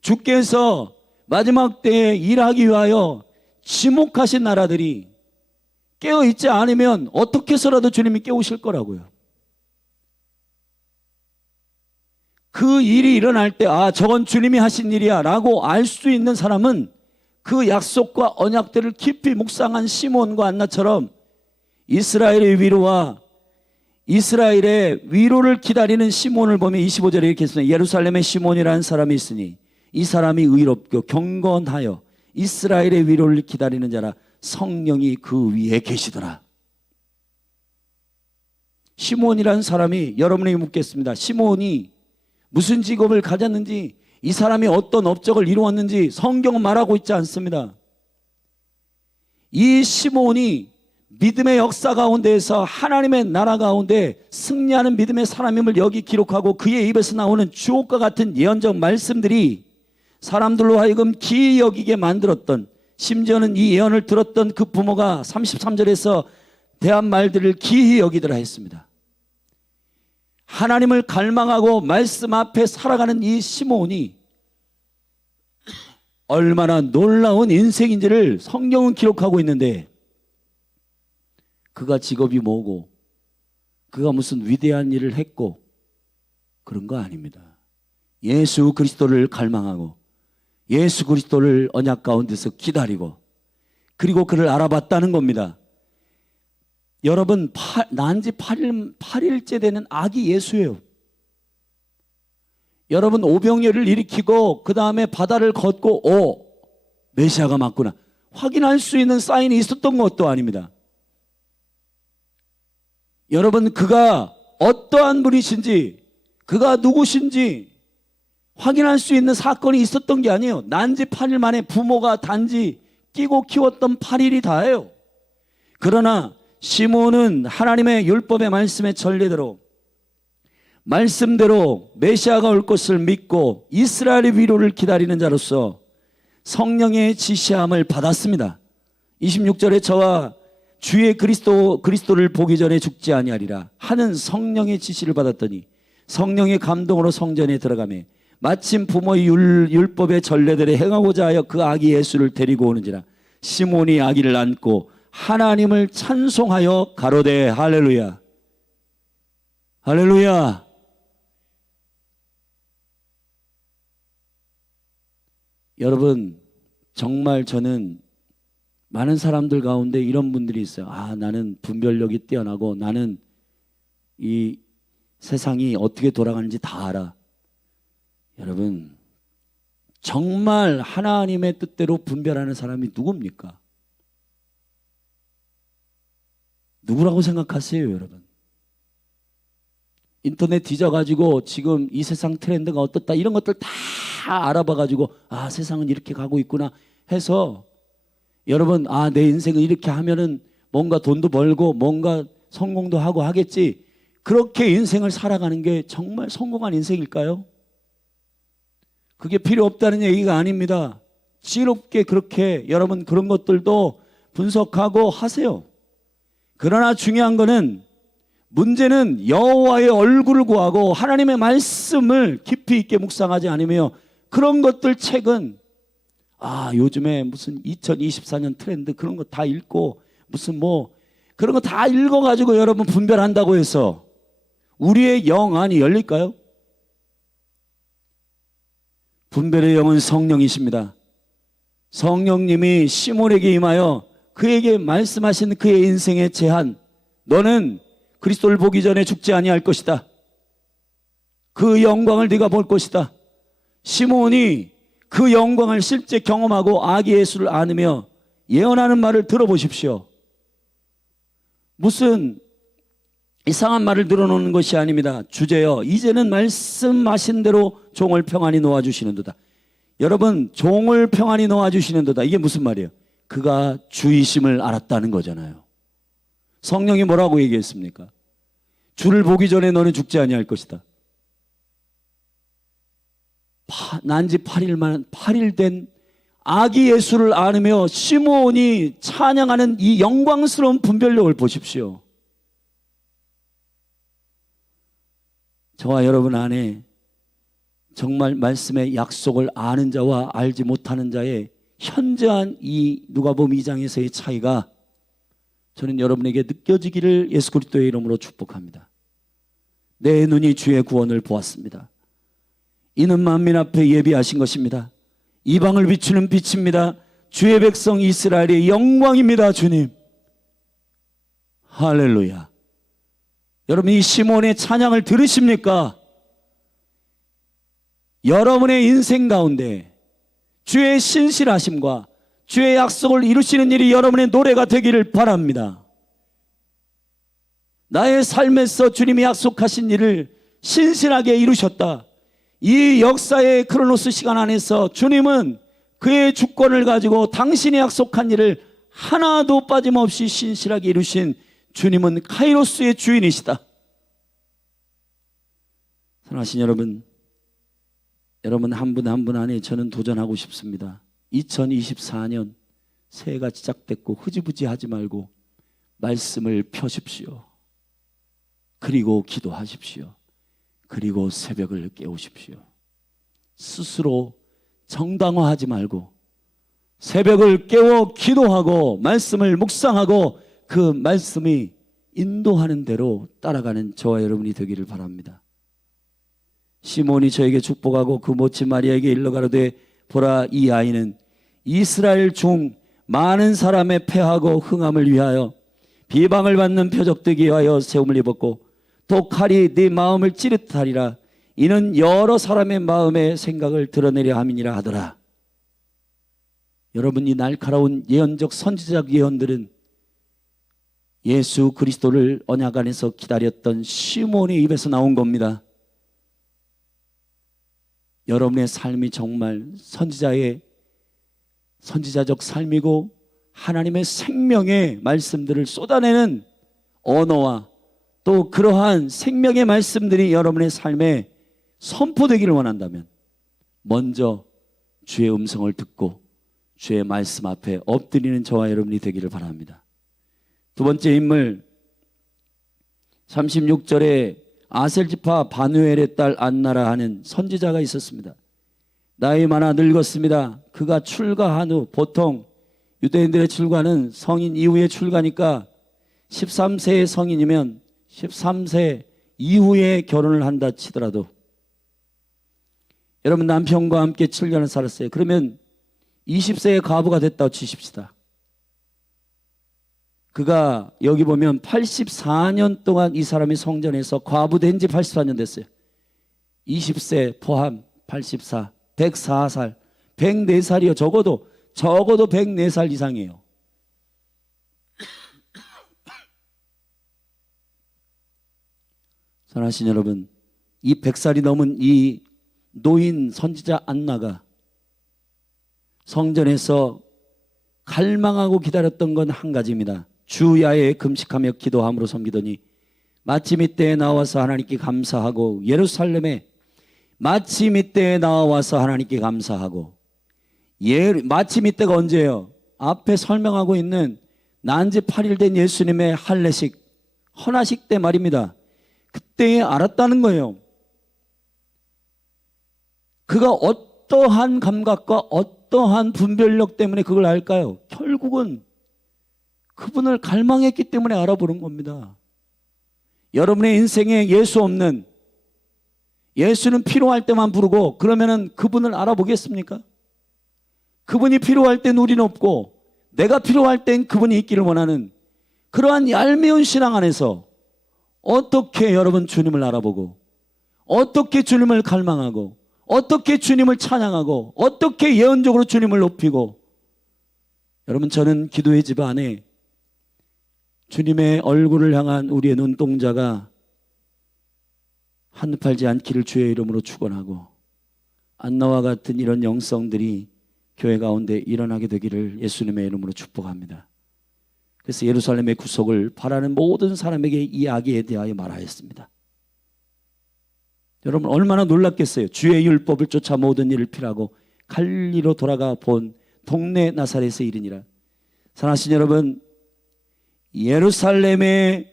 주께서 마지막 때에 일하기 위하여 지목하신 나라들이 깨어있지 않으면 어떻게 해서라도 주님이 깨우실 거라고요. 그 일이 일어날 때 저건 주님이 하신 일이야 라고 알 수 있는 사람은 그 약속과 언약들을 깊이 묵상한 시몬과 안나처럼 이스라엘의 위로와 이스라엘의 위로를 기다리는 시몬을 보면 25절에 이렇게 했습니다. 예루살렘에 시몬이라는 사람이 있으니 이 사람이 의롭고 경건하여 이스라엘의 위로를 기다리는 자라, 성령이 그 위에 계시더라. 시몬이라는 사람이, 여러분에게 묻겠습니다. 시몬이 무슨 직업을 가졌는지, 이 사람이 어떤 업적을 이루었는지 성경은 말하고 있지 않습니다. 이 시몬이 믿음의 역사 가운데에서 하나님의 나라 가운데 승리하는 믿음의 사람임을 여기 기록하고, 그의 입에서 나오는 주옥과 같은 예언적 말씀들이 사람들로 하여금 기이 여기게 만들었던, 심지어는 이 예언을 들었던 그 부모가 33절에서 대한 말들을 기이 여기더라 했습니다. 하나님을 갈망하고 말씀 앞에 살아가는 이 시몬이 얼마나 놀라운 인생인지를 성경은 기록하고 있는데, 그가 직업이 뭐고 그가 무슨 위대한 일을 했고 그런 거 아닙니다. 예수 그리스도를 갈망하고 예수 그리스도를 언약 가운데서 기다리고 그리고 그를 알아봤다는 겁니다. 여러분, 난지 8일째 되는 아기 예수예요. 여러분, 오병이어를 일으키고 그 다음에 바다를 걷고 메시아가 맞구나 확인할 수 있는 사인이 있었던 것도 아닙니다. 여러분, 그가 어떠한 분이신지, 그가 누구신지 확인할 수 있는 사건이 있었던 게 아니에요. 난지 8일 만에 부모가 단지 끼고 키웠던 8일이 다예요. 그러나 시몬은 하나님의 율법의 말씀의 전례대로, 말씀대로 메시아가 올 것을 믿고 이스라엘의 위로를 기다리는 자로서 성령의 지시함을 받았습니다. 26절에 저와 주의 그리스도를 보기 전에 죽지 아니하리라 하는 성령의 지시를 받았더니 성령의 감동으로 성전에 들어가매 마침 부모의 율법의 전례들을 행하고자 하여 그 아기 예수를 데리고 오는지라. 시몬이 아기를 안고 하나님을 찬송하여 가로되 할렐루야, 할렐루야. 여러분, 정말 저는 많은 사람들 가운데 이런 분들이 있어요. 나는 분별력이 뛰어나고 나는 이 세상이 어떻게 돌아가는지 다 알아. 여러분, 정말 하나님의 뜻대로 분별하는 사람이 누굽니까? 누구라고 생각하세요, 여러분? 인터넷 뒤져가지고 지금 이 세상 트렌드가 어떻다 이런 것들 다 알아봐가지고 세상은 이렇게 가고 있구나 해서 여러분 내 인생은 이렇게 하면은 뭔가 돈도 벌고 뭔가 성공도 하고 하겠지, 그렇게 인생을 살아가는 게 정말 성공한 인생일까요? 그게 필요 없다는 얘기가 아닙니다. 지혜롭게 그렇게 여러분 그런 것들도 분석하고 하세요. 그러나 중요한 거는, 문제는 여호와의 얼굴을 구하고 하나님의 말씀을 깊이 있게 묵상하지 않으며 그런 것들 책은 요즘에 무슨 2024년 트렌드 그런 거 다 읽고 무슨 그런 거 다 읽어가지고 여러분 분별한다고 해서 우리의 영 안이 열릴까요? 분별의 영은 성령이십니다. 성령님이 시몬에게 임하여 그에게 말씀하신 그의 인생의 제한, 너는 그리스도를 보기 전에 죽지 아니할 것이다. 그 영광을 네가 볼 것이다. 시몬이 그 영광을 실제 경험하고 아기 예수를 안으며 예언하는 말을 들어보십시오. 무슨 이상한 말을 늘어놓는 것이 아닙니다. 주제여, 이제는 말씀하신 대로 종을 평안히 놓아주시는도다. 여러분, 종을 평안히 놓아주시는도다. 이게 무슨 말이에요? 그가 주이심을 알았다는 거잖아요. 성령이 뭐라고 얘기했습니까? 주를 보기 전에 너는 죽지 아니할 것이다. 난지 8일 된 아기 예수를 안으며 시몬이 찬양하는 이 영광스러운 분별력을 보십시오. 저와 여러분 안에 정말 말씀의 약속을 아는 자와 알지 못하는 자의 현저한 이 누가복음 2장에서의 차이가 저는 여러분에게 느껴지기를 예수 그리스도의 이름으로 축복합니다. 내 눈이 주의 구원을 보았습니다. 이는 만민 앞에 예비하신 것입니다. 이방을 비추는 빛입니다. 주의 백성 이스라엘의 영광입니다. 주님, 할렐루야. 여러분, 이 시몬의 찬양을 들으십니까? 여러분의 인생 가운데 주의 신실하심과 주의 약속을 이루시는 일이 여러분의 노래가 되기를 바랍니다. 나의 삶에서 주님이 약속하신 일을 신실하게 이루셨다. 이 역사의 크로노스 시간 안에서 주님은 그의 주권을 가지고 당신이 약속한 일을 하나도 빠짐없이 신실하게 이루신 주님은 카이로스의 주인이시다. 사랑하신 여러분, 여러분 한 분 한 분 안에 저는 도전하고 싶습니다. 2024년 새해가 시작됐고 흐지부지 하지 말고 말씀을 펴십시오. 그리고 기도하십시오. 그리고 새벽을 깨우십시오. 스스로 정당화하지 말고 새벽을 깨워 기도하고 말씀을 묵상하고 그 말씀이 인도하는 대로 따라가는 저와 여러분이 되기를 바랍니다. 시몬이 저에게 축복하고 그 모친 마리아에게 일러 가로되 보라, 이 아이는 이스라엘 중 많은 사람의 패하고 흥함을 위하여 비방을 받는 표적되기 위하여 세움을 입었고 또 칼이 네 마음을 찌릿하리라. 이는 여러 사람의 마음의 생각을 드러내려 함이니라 하더라. 여러분, 이 날카로운 예언적 선지자적 예언들은 예수 그리스도를 언약 안에서 기다렸던 시몬의 입에서 나온 겁니다. 여러분의 삶이 정말 선지자적 삶이고 하나님의 생명의 말씀들을 쏟아내는 언어와 또 그러한 생명의 말씀들이 여러분의 삶에 선포되기를 원한다면 먼저 주의 음성을 듣고 주의 말씀 앞에 엎드리는 저와 여러분이 되기를 바랍니다. 두 번째 인물, 36절에 아셀지파 바누엘의 딸 안나라 하는 선지자가 있었습니다. 나이 많아 늙었습니다. 그가 출가한 후, 보통 유대인들의 출가는 성인 이후에 출가니까 13세의 성인이면 13세 이후에 결혼을 한다 치더라도, 여러분 남편과 함께 7년을 살았어요. 그러면 20세의 과부가 됐다고 치십시다. 그가 여기 보면 84년 동안 이 사람이 성전에서 과부된 지 84년 됐어요. 20세 포함 84, 104살, 104살이요. 적어도 104살 이상이에요. 사랑하신 여러분, 이 100살이 넘은 이 노인 선지자 안나가 성전에서 갈망하고 기다렸던 건 한 가지입니다. 주야에 금식하며 기도함으로 섬기더니 마침 이때에 나와서 하나님께 감사하고, 예루살렘에 마침 이때에 나와서 하나님께 감사하고, 마침 이때가 언제예요? 앞에 설명하고 있는 난지 8일 된 예수님의 할례식, 헌화식 때 말입니다. 그때에 알았다는 거예요. 그가 어떠한 감각과 어떠한 분별력 때문에 그걸 알까요? 결국은 그분을 갈망했기 때문에 알아보는 겁니다. 여러분의 인생에 예수 없는, 예수는 필요할 때만 부르고 그러면은 그분을 알아보겠습니까? 그분이 필요할 땐 우리는 없고 내가 필요할 땐 그분이 있기를 원하는 그러한 얄미운 신앙 안에서 어떻게 여러분 주님을 알아보고 어떻게 주님을 갈망하고 어떻게 주님을 찬양하고 어떻게 예언적으로 주님을 높이고 여러분 저는 기도의 집 안에 주님의 얼굴을 향한 우리의 눈동자가 한팔지 않기를 주의 이름으로 축원하고 안나와 같은 이런 영성들이 교회 가운데 일어나게 되기를 예수님의 이름으로 축복합니다. 그래서 예루살렘의 구속을 바라는 모든 사람에게 이 아기에 대하여 말하였습니다. 여러분 얼마나 놀랐겠어요. 주의 율법을 쫓아 모든 일을 피하고 갈리로 돌아가 본 동네 나사렛의 일이니라. 사랑하신 여러분, 예루살렘의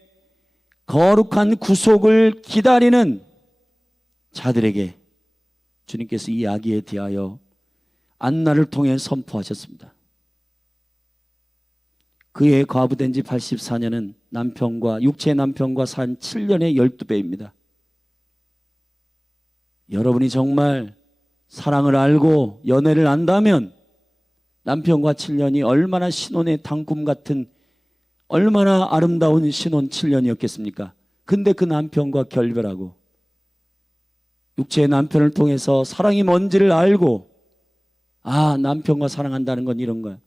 거룩한 구속을 기다리는 자들에게 주님께서 이 아기에 대하여 안나를 통해 선포하셨습니다. 그의 과부된 지 84년은 남편과 육체의 남편과 산 7년의 12배입니다. 여러분이 정말 사랑을 알고 연애를 안다면 남편과 7년이 얼마나 신혼의 당금 같은 얼마나 아름다운 신혼 7년이었겠습니까? 근데 그 남편과 결별하고 육체의 남편을 통해서 사랑이 뭔지를 알고 남편과 사랑한다는 건 이런 거야.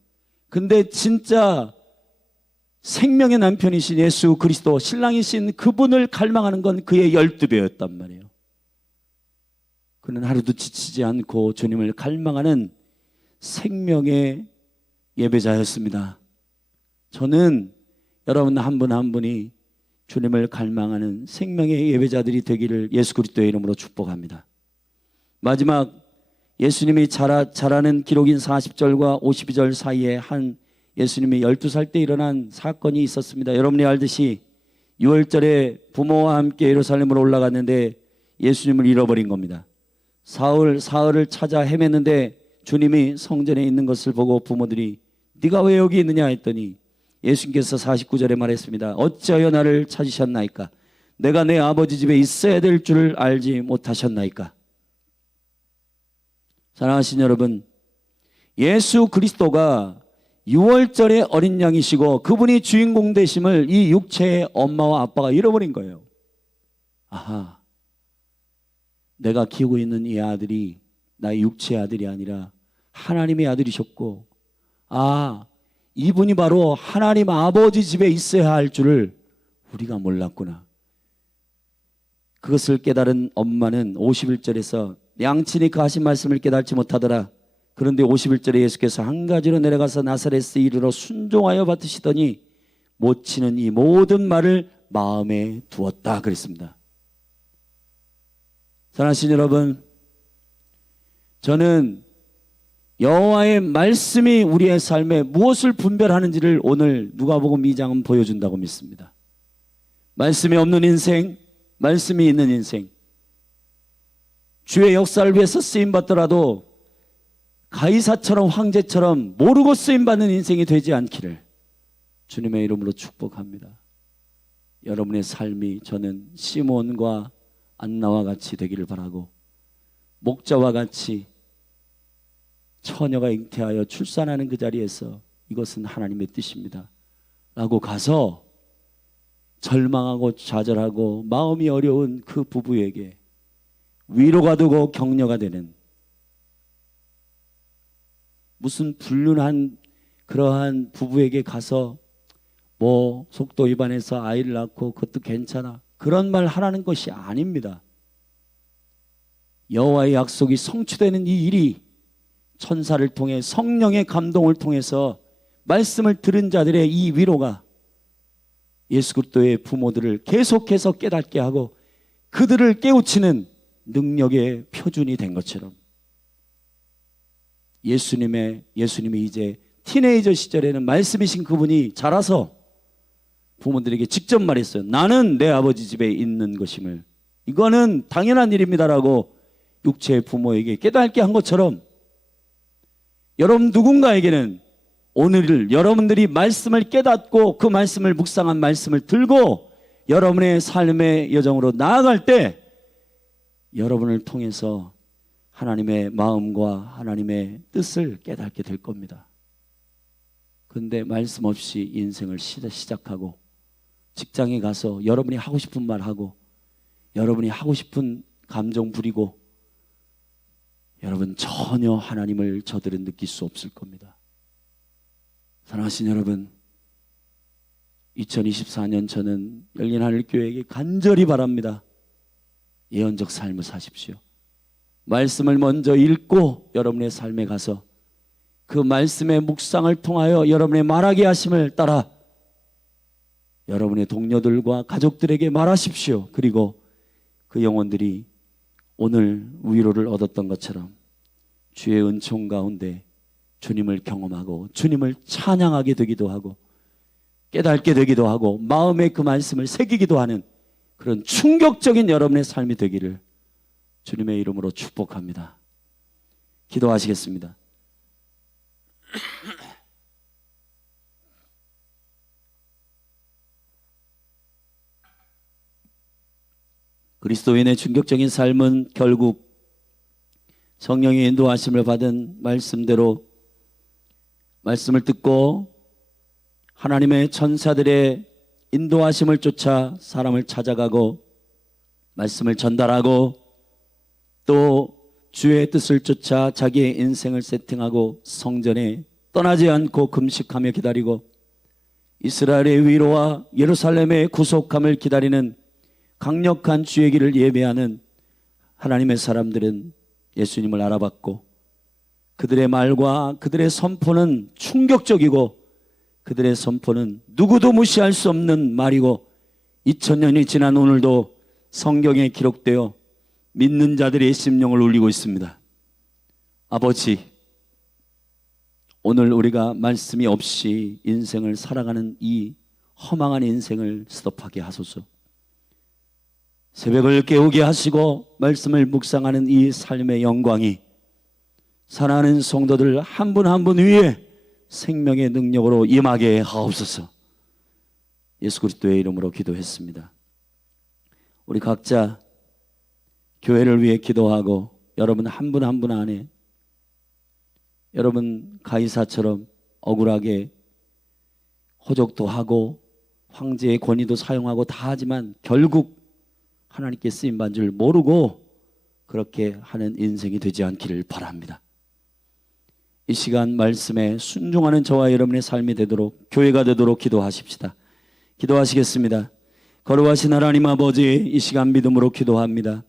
근데 진짜 생명의 남편이신 예수 그리스도 신랑이신 그분을 갈망하는 건 그의 12배였단 말이에요. 그는 하루도 지치지 않고 주님을 갈망하는 생명의 예배자였습니다. 저는 여러분 한 분 한 분이 주님을 갈망하는 생명의 예배자들이 되기를 예수 그리스도의 이름으로 축복합니다. 마지막 예수님이 자라는 기록인 40절과 52절 사이에 한 예수님이 12살 때 일어난 사건이 있었습니다. 여러분이 알듯이 6월절에 부모와 함께 예루살렘으로 올라갔는데 예수님을 잃어버린 겁니다. 사흘을 찾아 헤맸는데 주님이 성전에 있는 것을 보고 부모들이 네가 왜 여기 있느냐 했더니 예수님께서 49절에 말했습니다. 어찌하여 나를 찾으셨나이까? 내가 내 아버지 집에 있어야 될 줄을 알지 못하셨나이까? 사랑하신 여러분, 예수 그리스도가 6월절의 어린 양이시고 그분이 주인공 되심을 이 육체의 엄마와 아빠가 잃어버린 거예요. 내가 키우고 있는 이 아들이 나의 육체의 아들이 아니라 하나님의 아들이셨고 이분이 바로 하나님 아버지 집에 있어야 할 줄을 우리가 몰랐구나. 그것을 깨달은 엄마는 51절에서 양친이 그 하신 말씀을 깨닫지 못하더라. 그런데 51절에 예수께서 한 가지로 내려가서 나사렛에 이르러 순종하여 받으시더니 모치는 이 모든 말을 마음에 두었다 그랬습니다. 사랑하신 여러분, 저는 여호와의 말씀이 우리의 삶에 무엇을 분별하는지를 오늘 누가복음 2장은 보여준다고 믿습니다. 말씀이 없는 인생, 말씀이 있는 인생, 주의 역사를 위해서 쓰임받더라도 가이사처럼 황제처럼 모르고 쓰임받는 인생이 되지 않기를 주님의 이름으로 축복합니다. 여러분의 삶이 저는 시몬과 안나와 같이 되기를 바라고 목자와 같이 처녀가 잉태하여 출산하는 그 자리에서 이것은 하나님의 뜻입니다 라고 가서 절망하고 좌절하고 마음이 어려운 그 부부에게 위로가 되고 격려가 되는, 무슨 불륜한 그러한 부부에게 가서 속도 위반해서 아이를 낳고 그것도 괜찮아 그런 말 하라는 것이 아닙니다. 여호와의 약속이 성취되는 이 일이 천사를 통해 성령의 감동을 통해서 말씀을 들은 자들의 이 위로가 예수 그리스도의 부모들을 계속해서 깨닫게 하고 그들을 깨우치는 능력의 표준이 된 것처럼 예수님이 이제 티네이저 시절에는 말씀이신 그분이 자라서 부모들에게 직접 말했어요. 나는 내 아버지 집에 있는 것임을, 이거는 당연한 일입니다라고 육체의 부모에게 깨닫게 한 것처럼 여러분 누군가에게는 오늘 여러분들이 말씀을 깨닫고 그 말씀을 묵상한 말씀을 들고 여러분의 삶의 여정으로 나아갈 때 여러분을 통해서 하나님의 마음과 하나님의 뜻을 깨닫게 될 겁니다. 그런데 말씀 없이 인생을 시작하고 직장에 가서 여러분이 하고 싶은 말 하고 여러분이 하고 싶은 감정 부리고 여러분 전혀 하나님을 저들은 느낄 수 없을 겁니다. 사랑하신 여러분, 2024년 저는 열린 하늘 교회에게 간절히 바랍니다. 예언적 삶을 사십시오. 말씀을 먼저 읽고 여러분의 삶에 가서 그 말씀의 묵상을 통하여 여러분의 말하게 하심을 따라 여러분의 동료들과 가족들에게 말하십시오. 그리고 그 영혼들이 오늘 위로를 얻었던 것처럼 주의 은총 가운데 주님을 경험하고 주님을 찬양하게 되기도 하고 깨닫게 되기도 하고 마음에 그 말씀을 새기기도 하는 그런 충격적인 여러분의 삶이 되기를 주님의 이름으로 축복합니다. 기도하시겠습니다. 그리스도인의 충격적인 삶은 결국 성령의 인도하심을 받은 말씀대로 말씀을 듣고 하나님의 천사들의 인도하심을 쫓아 사람을 찾아가고 말씀을 전달하고 또 주의 뜻을 쫓아 자기의 인생을 세팅하고 성전에 떠나지 않고 금식하며 기다리고 이스라엘의 위로와 예루살렘의 구속함을 기다리는 강력한 주의 길을 예배하는 하나님의 사람들은 예수님을 알아봤고 그들의 말과 그들의 선포는 충격적이고 그들의 선포는 누구도 무시할 수 없는 말이고 2000년이 지난 오늘도 성경에 기록되어 믿는 자들의 심령을 울리고 있습니다. 아버지, 오늘 우리가 말씀이 없이 인생을 살아가는 이 허망한 인생을 스톱하게 하소서. 새벽을 깨우게 하시고 말씀을 묵상하는 이 삶의 영광이 사랑하는 성도들 한 분 한 분 위에 생명의 능력으로 임하게 하옵소서. 예수 그리스도의 이름으로 기도했습니다. 우리 각자 교회를 위해 기도하고 여러분 한 분 한 분 안에 여러분 가이사처럼 억울하게 호적도 하고 황제의 권위도 사용하고 다 하지만 결국 하나님께 쓰임받은 줄 모르고 그렇게 하는 인생이 되지 않기를 바랍니다. 이 시간 말씀에 순종하는 저와 여러분의 삶이 되도록 교회가 되도록 기도하십시다. 기도하시겠습니다. 거룩하신 하나님 아버지, 이 시간 믿음으로 기도합니다.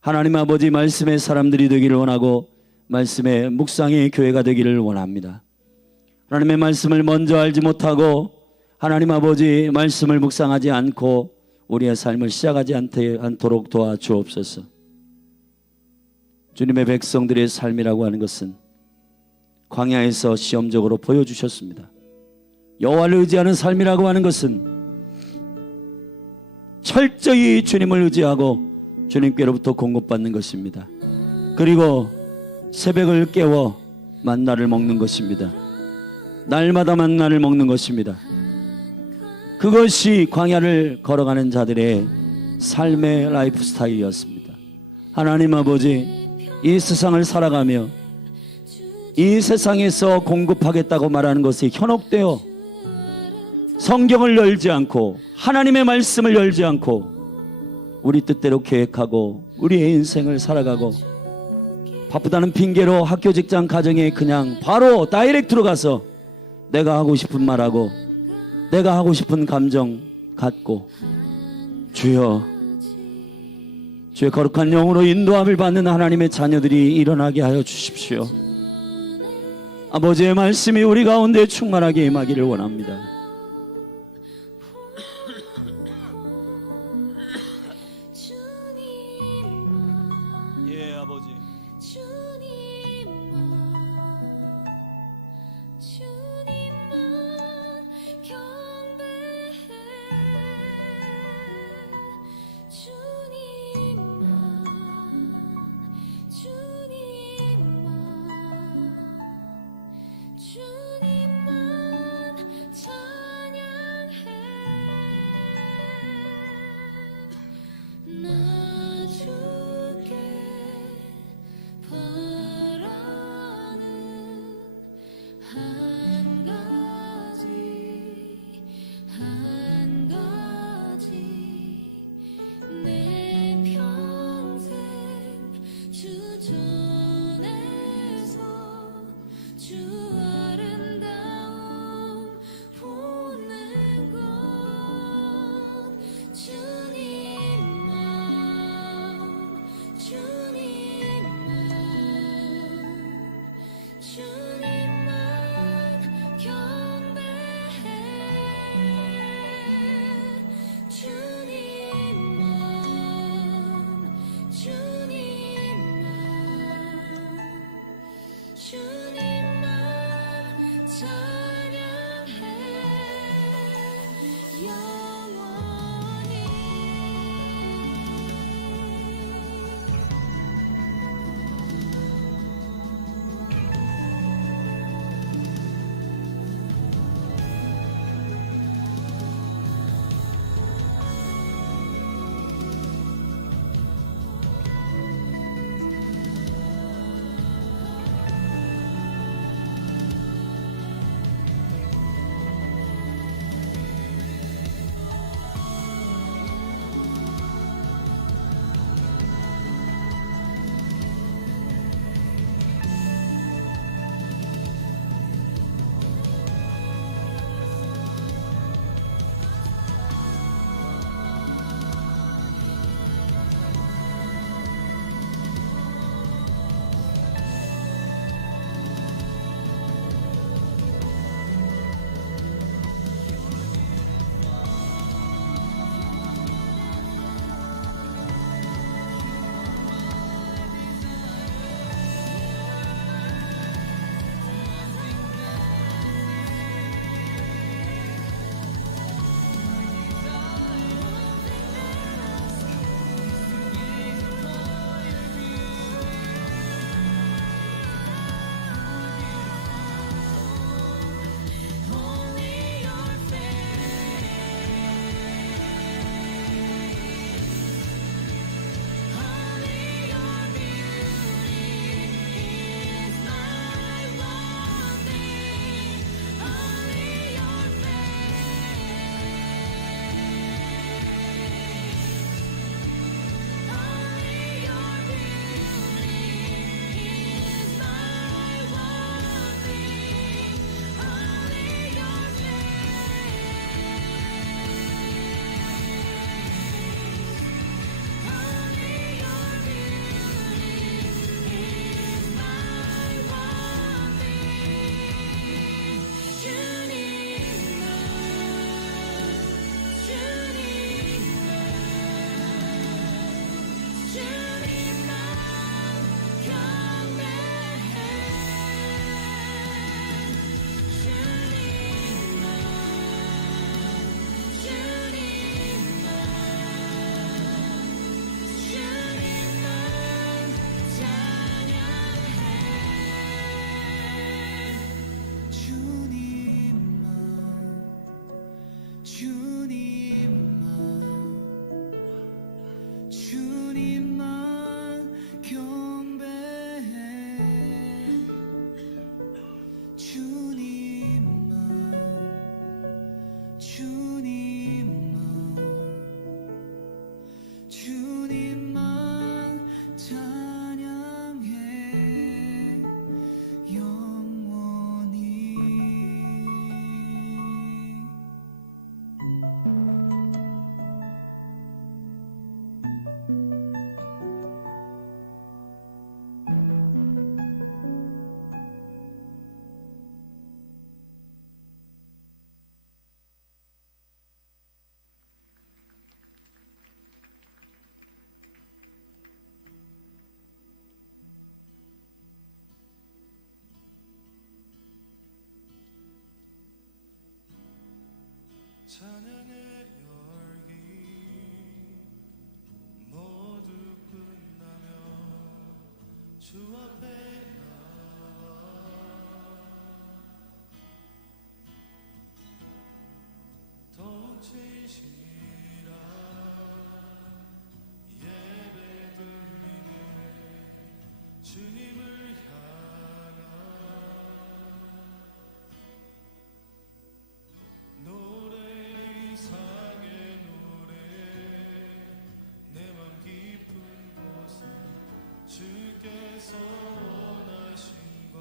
하나님 아버지, 말씀의 사람들이 되기를 원하고 말씀의 묵상의 교회가 되기를 원합니다. 하나님의 말씀을 먼저 알지 못하고 하나님 아버지 말씀을 묵상하지 않고 우리의 삶을 시작하지 않도록 도와주옵소서. 주님의 백성들의 삶이라고 하는 것은 광야에서 시험적으로 보여주셨습니다. 여호와를 의지하는 삶이라고 하는 것은 철저히 주님을 의지하고 주님께로부터 공급받는 것입니다. 그리고 새벽을 깨워 만나를 먹는 것입니다. 날마다 만나를 먹는 것입니다. 그것이 광야를 걸어가는 자들의 삶의 라이프 스타일이었습니다. 하나님 아버지, 이 세상을 살아가며 이 세상에서 공급하겠다고 말하는 것에 현혹되어 성경을 열지 않고 하나님의 말씀을 열지 않고 우리 뜻대로 계획하고 우리의 인생을 살아가고 바쁘다는 핑계로 학교 직장 가정에 그냥 바로 다이렉트로 가서 내가 하고 싶은 말하고 내가 하고 싶은 감정 갖고 주여, 주의 거룩한 영으로 인도함을 받는 하나님의 자녀들이 일어나게 하여 주십시오. 아버지의 말씀이 우리 가운데 충만하게 임하기를 원합니다. 예, 아버지. 나 주께 찬양의 열기 모두 끝나며 주 앞에 나와 더욱 진실한 예배 드리네 주님을 향한 노래 이상의 노래 내 맘 깊은 곳에 주께서 원하신 것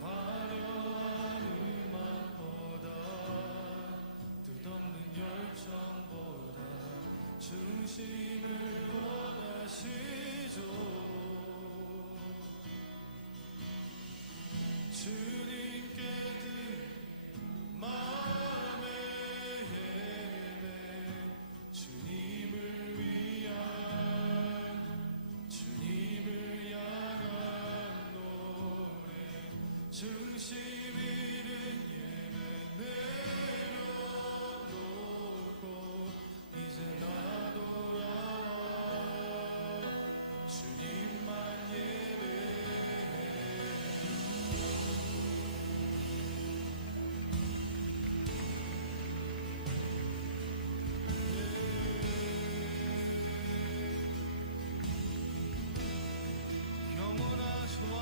화려한 음악보다 뜻없는 열정보다 중심을 원하시죠 주님께 드린 마음의 예배 주님을 향한 노래 중심 잃은 예배 내려놓고 이제 나 돌아와 주님만 예배해 영원하신 왕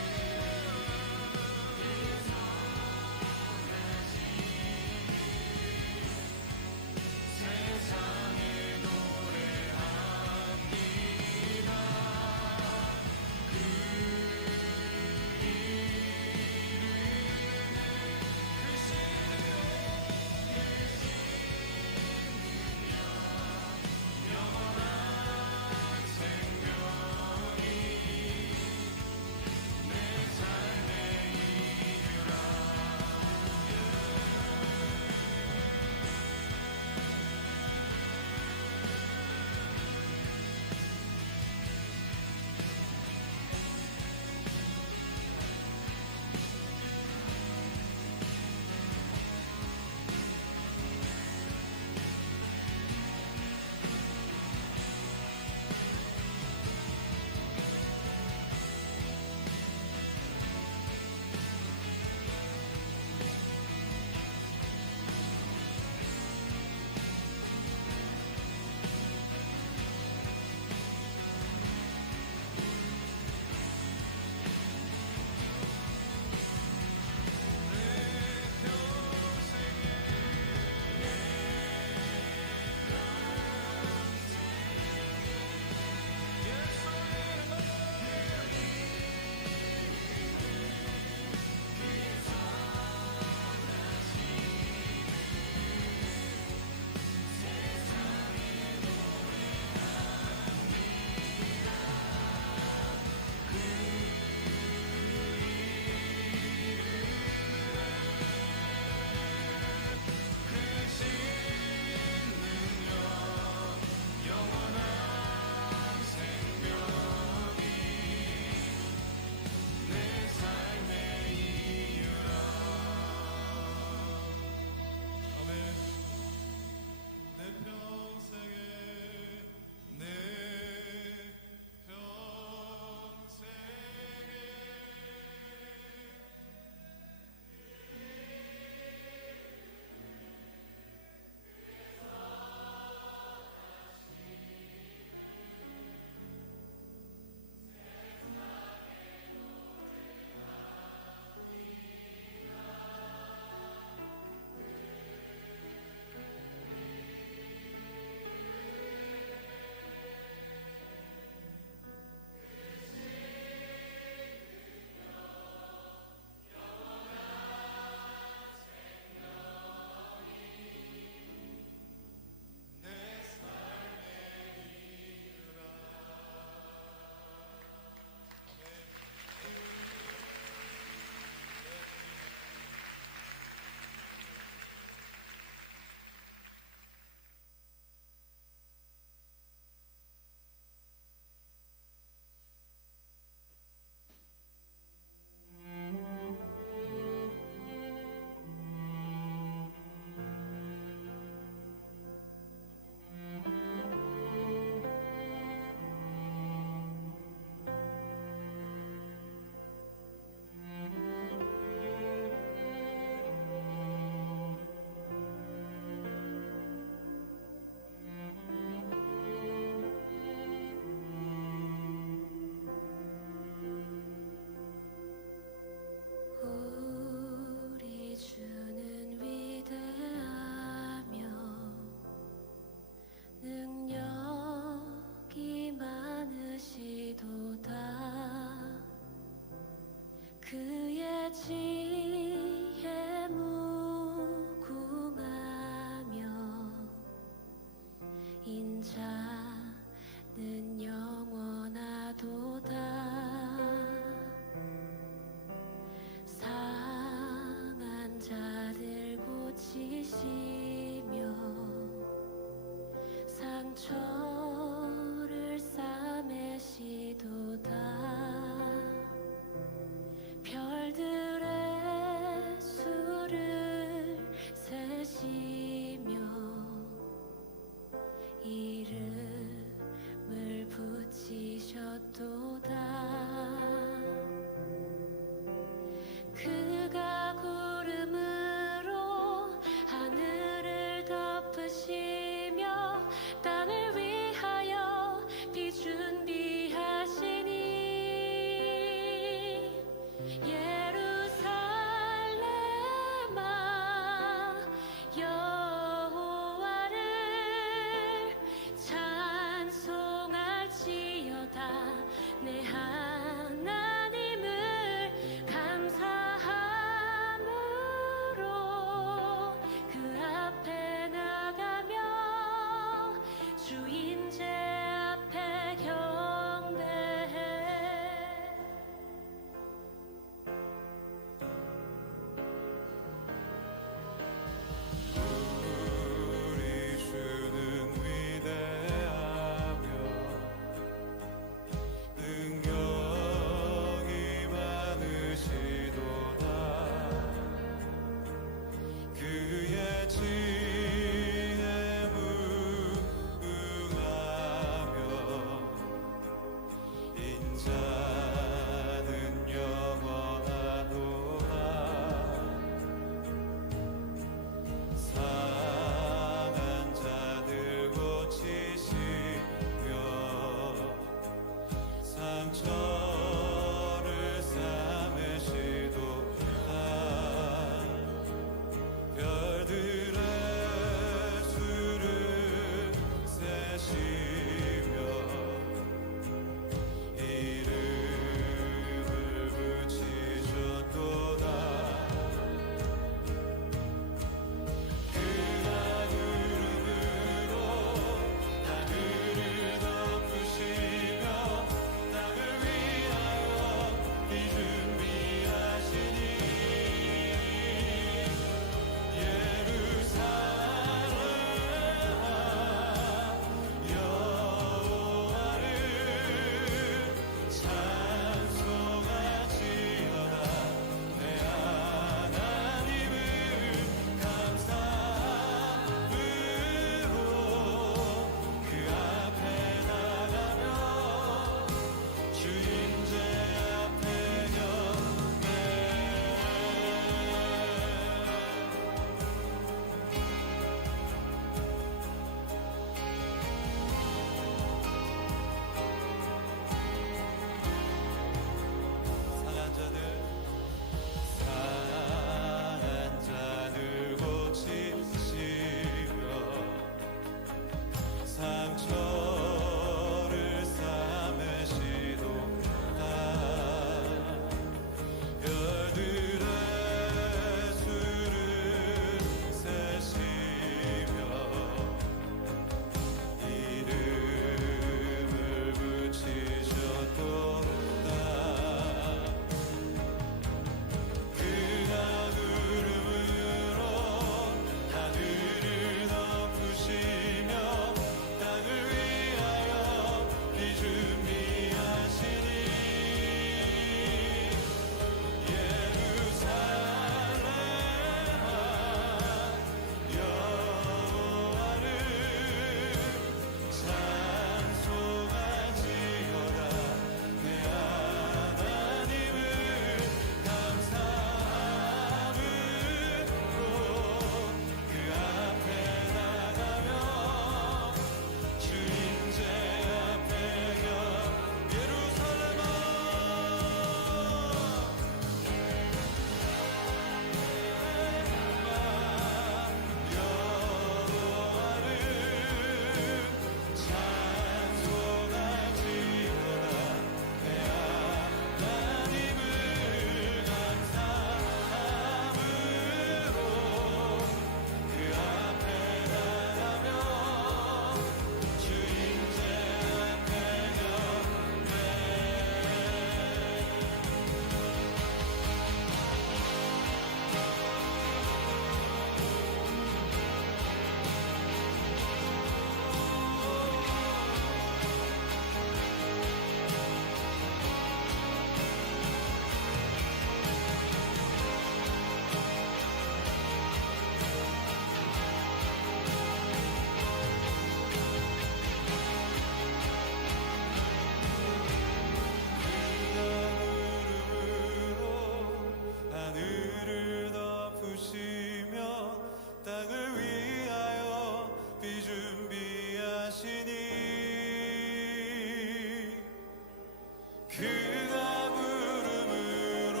그가 구름으로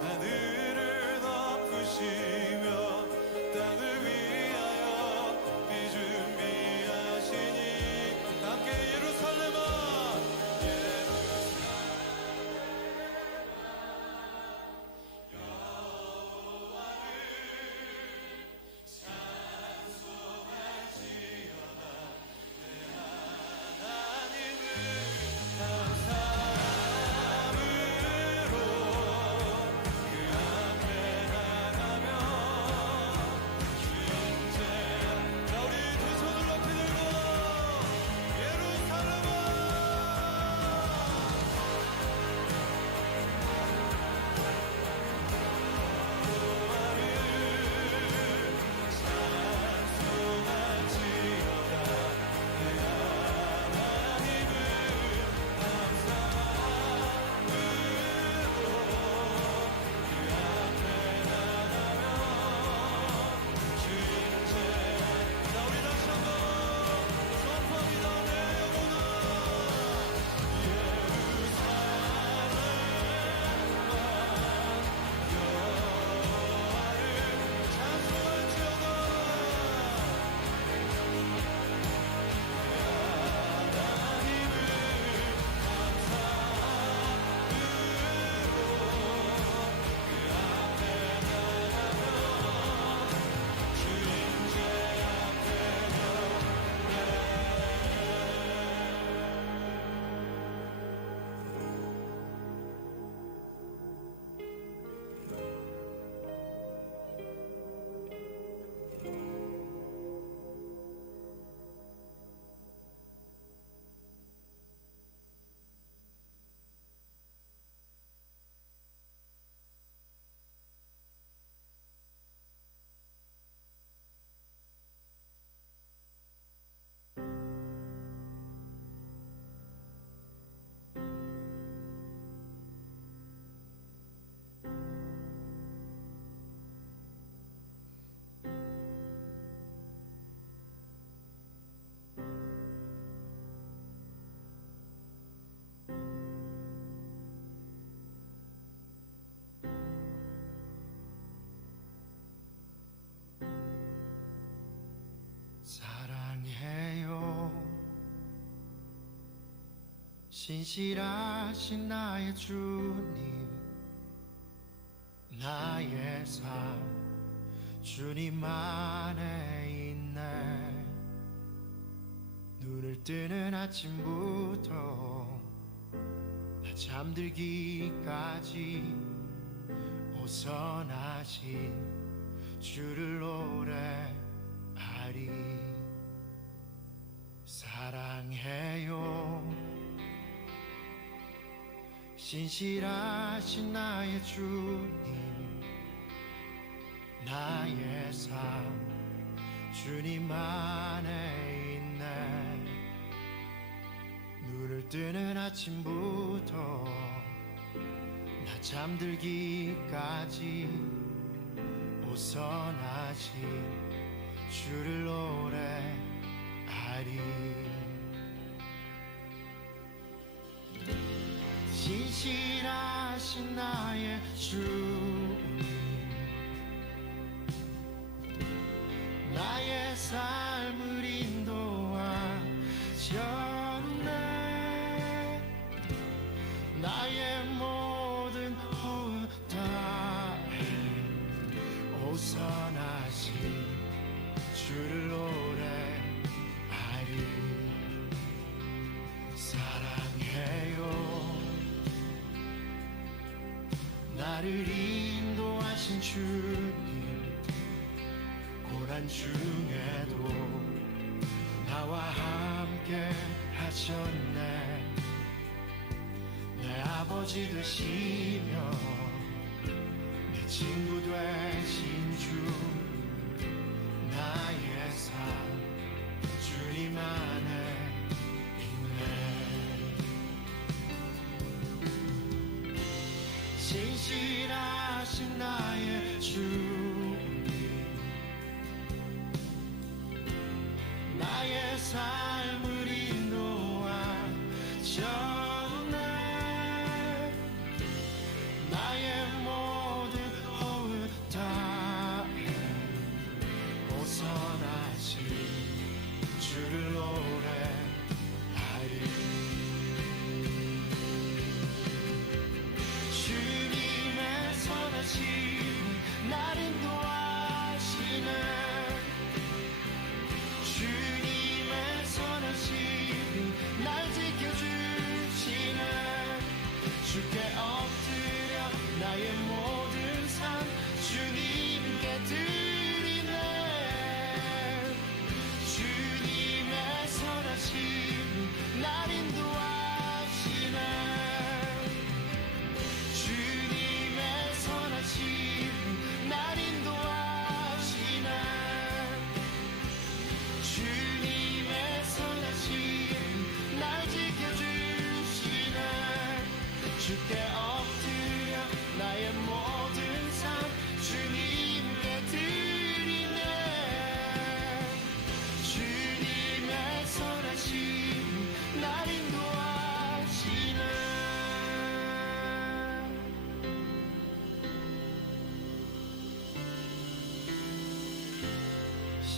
하늘을 덮으시며 땅을 위하여 비 준비하시니 함께 예루살렘아 자 우리 두 손을 높이 들고 예루살렘아 자 우리 다시 한번 선포합니다. 내 영혼아 사랑해요 신실하신 나의 주님 나의 삶 주님 안에 있네 눈을 뜨는 아침부터 나 잠들기까지 오선하신 주를 노래하리 사랑해요 신실하신 나의 주님 나의 삶 주님 안에 있네 눈을 뜨는 아침부터 나 잠들기까지 오선하신 주를 노래하리 신실하신 나의 주님 나의 삶을 인도하셨네 나의 모든 호흡 다해 오선하신 주를 노래하리 사랑해요 나를 인도하신 주님 고난 중에도 나와 함께 하셨네 내 아버지 되시며 내 친구 되신 주 나의 삶 주님 안에 있네 신실하신 나의 주님 나의 삶을 인도하셨네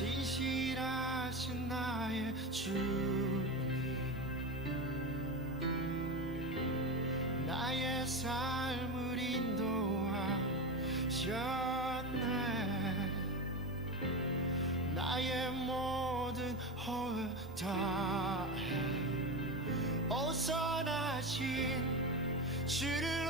진실하신 나의 주님, 나의 삶을 인도하셨네. 나의 모든 허울 다해 오선하신 주를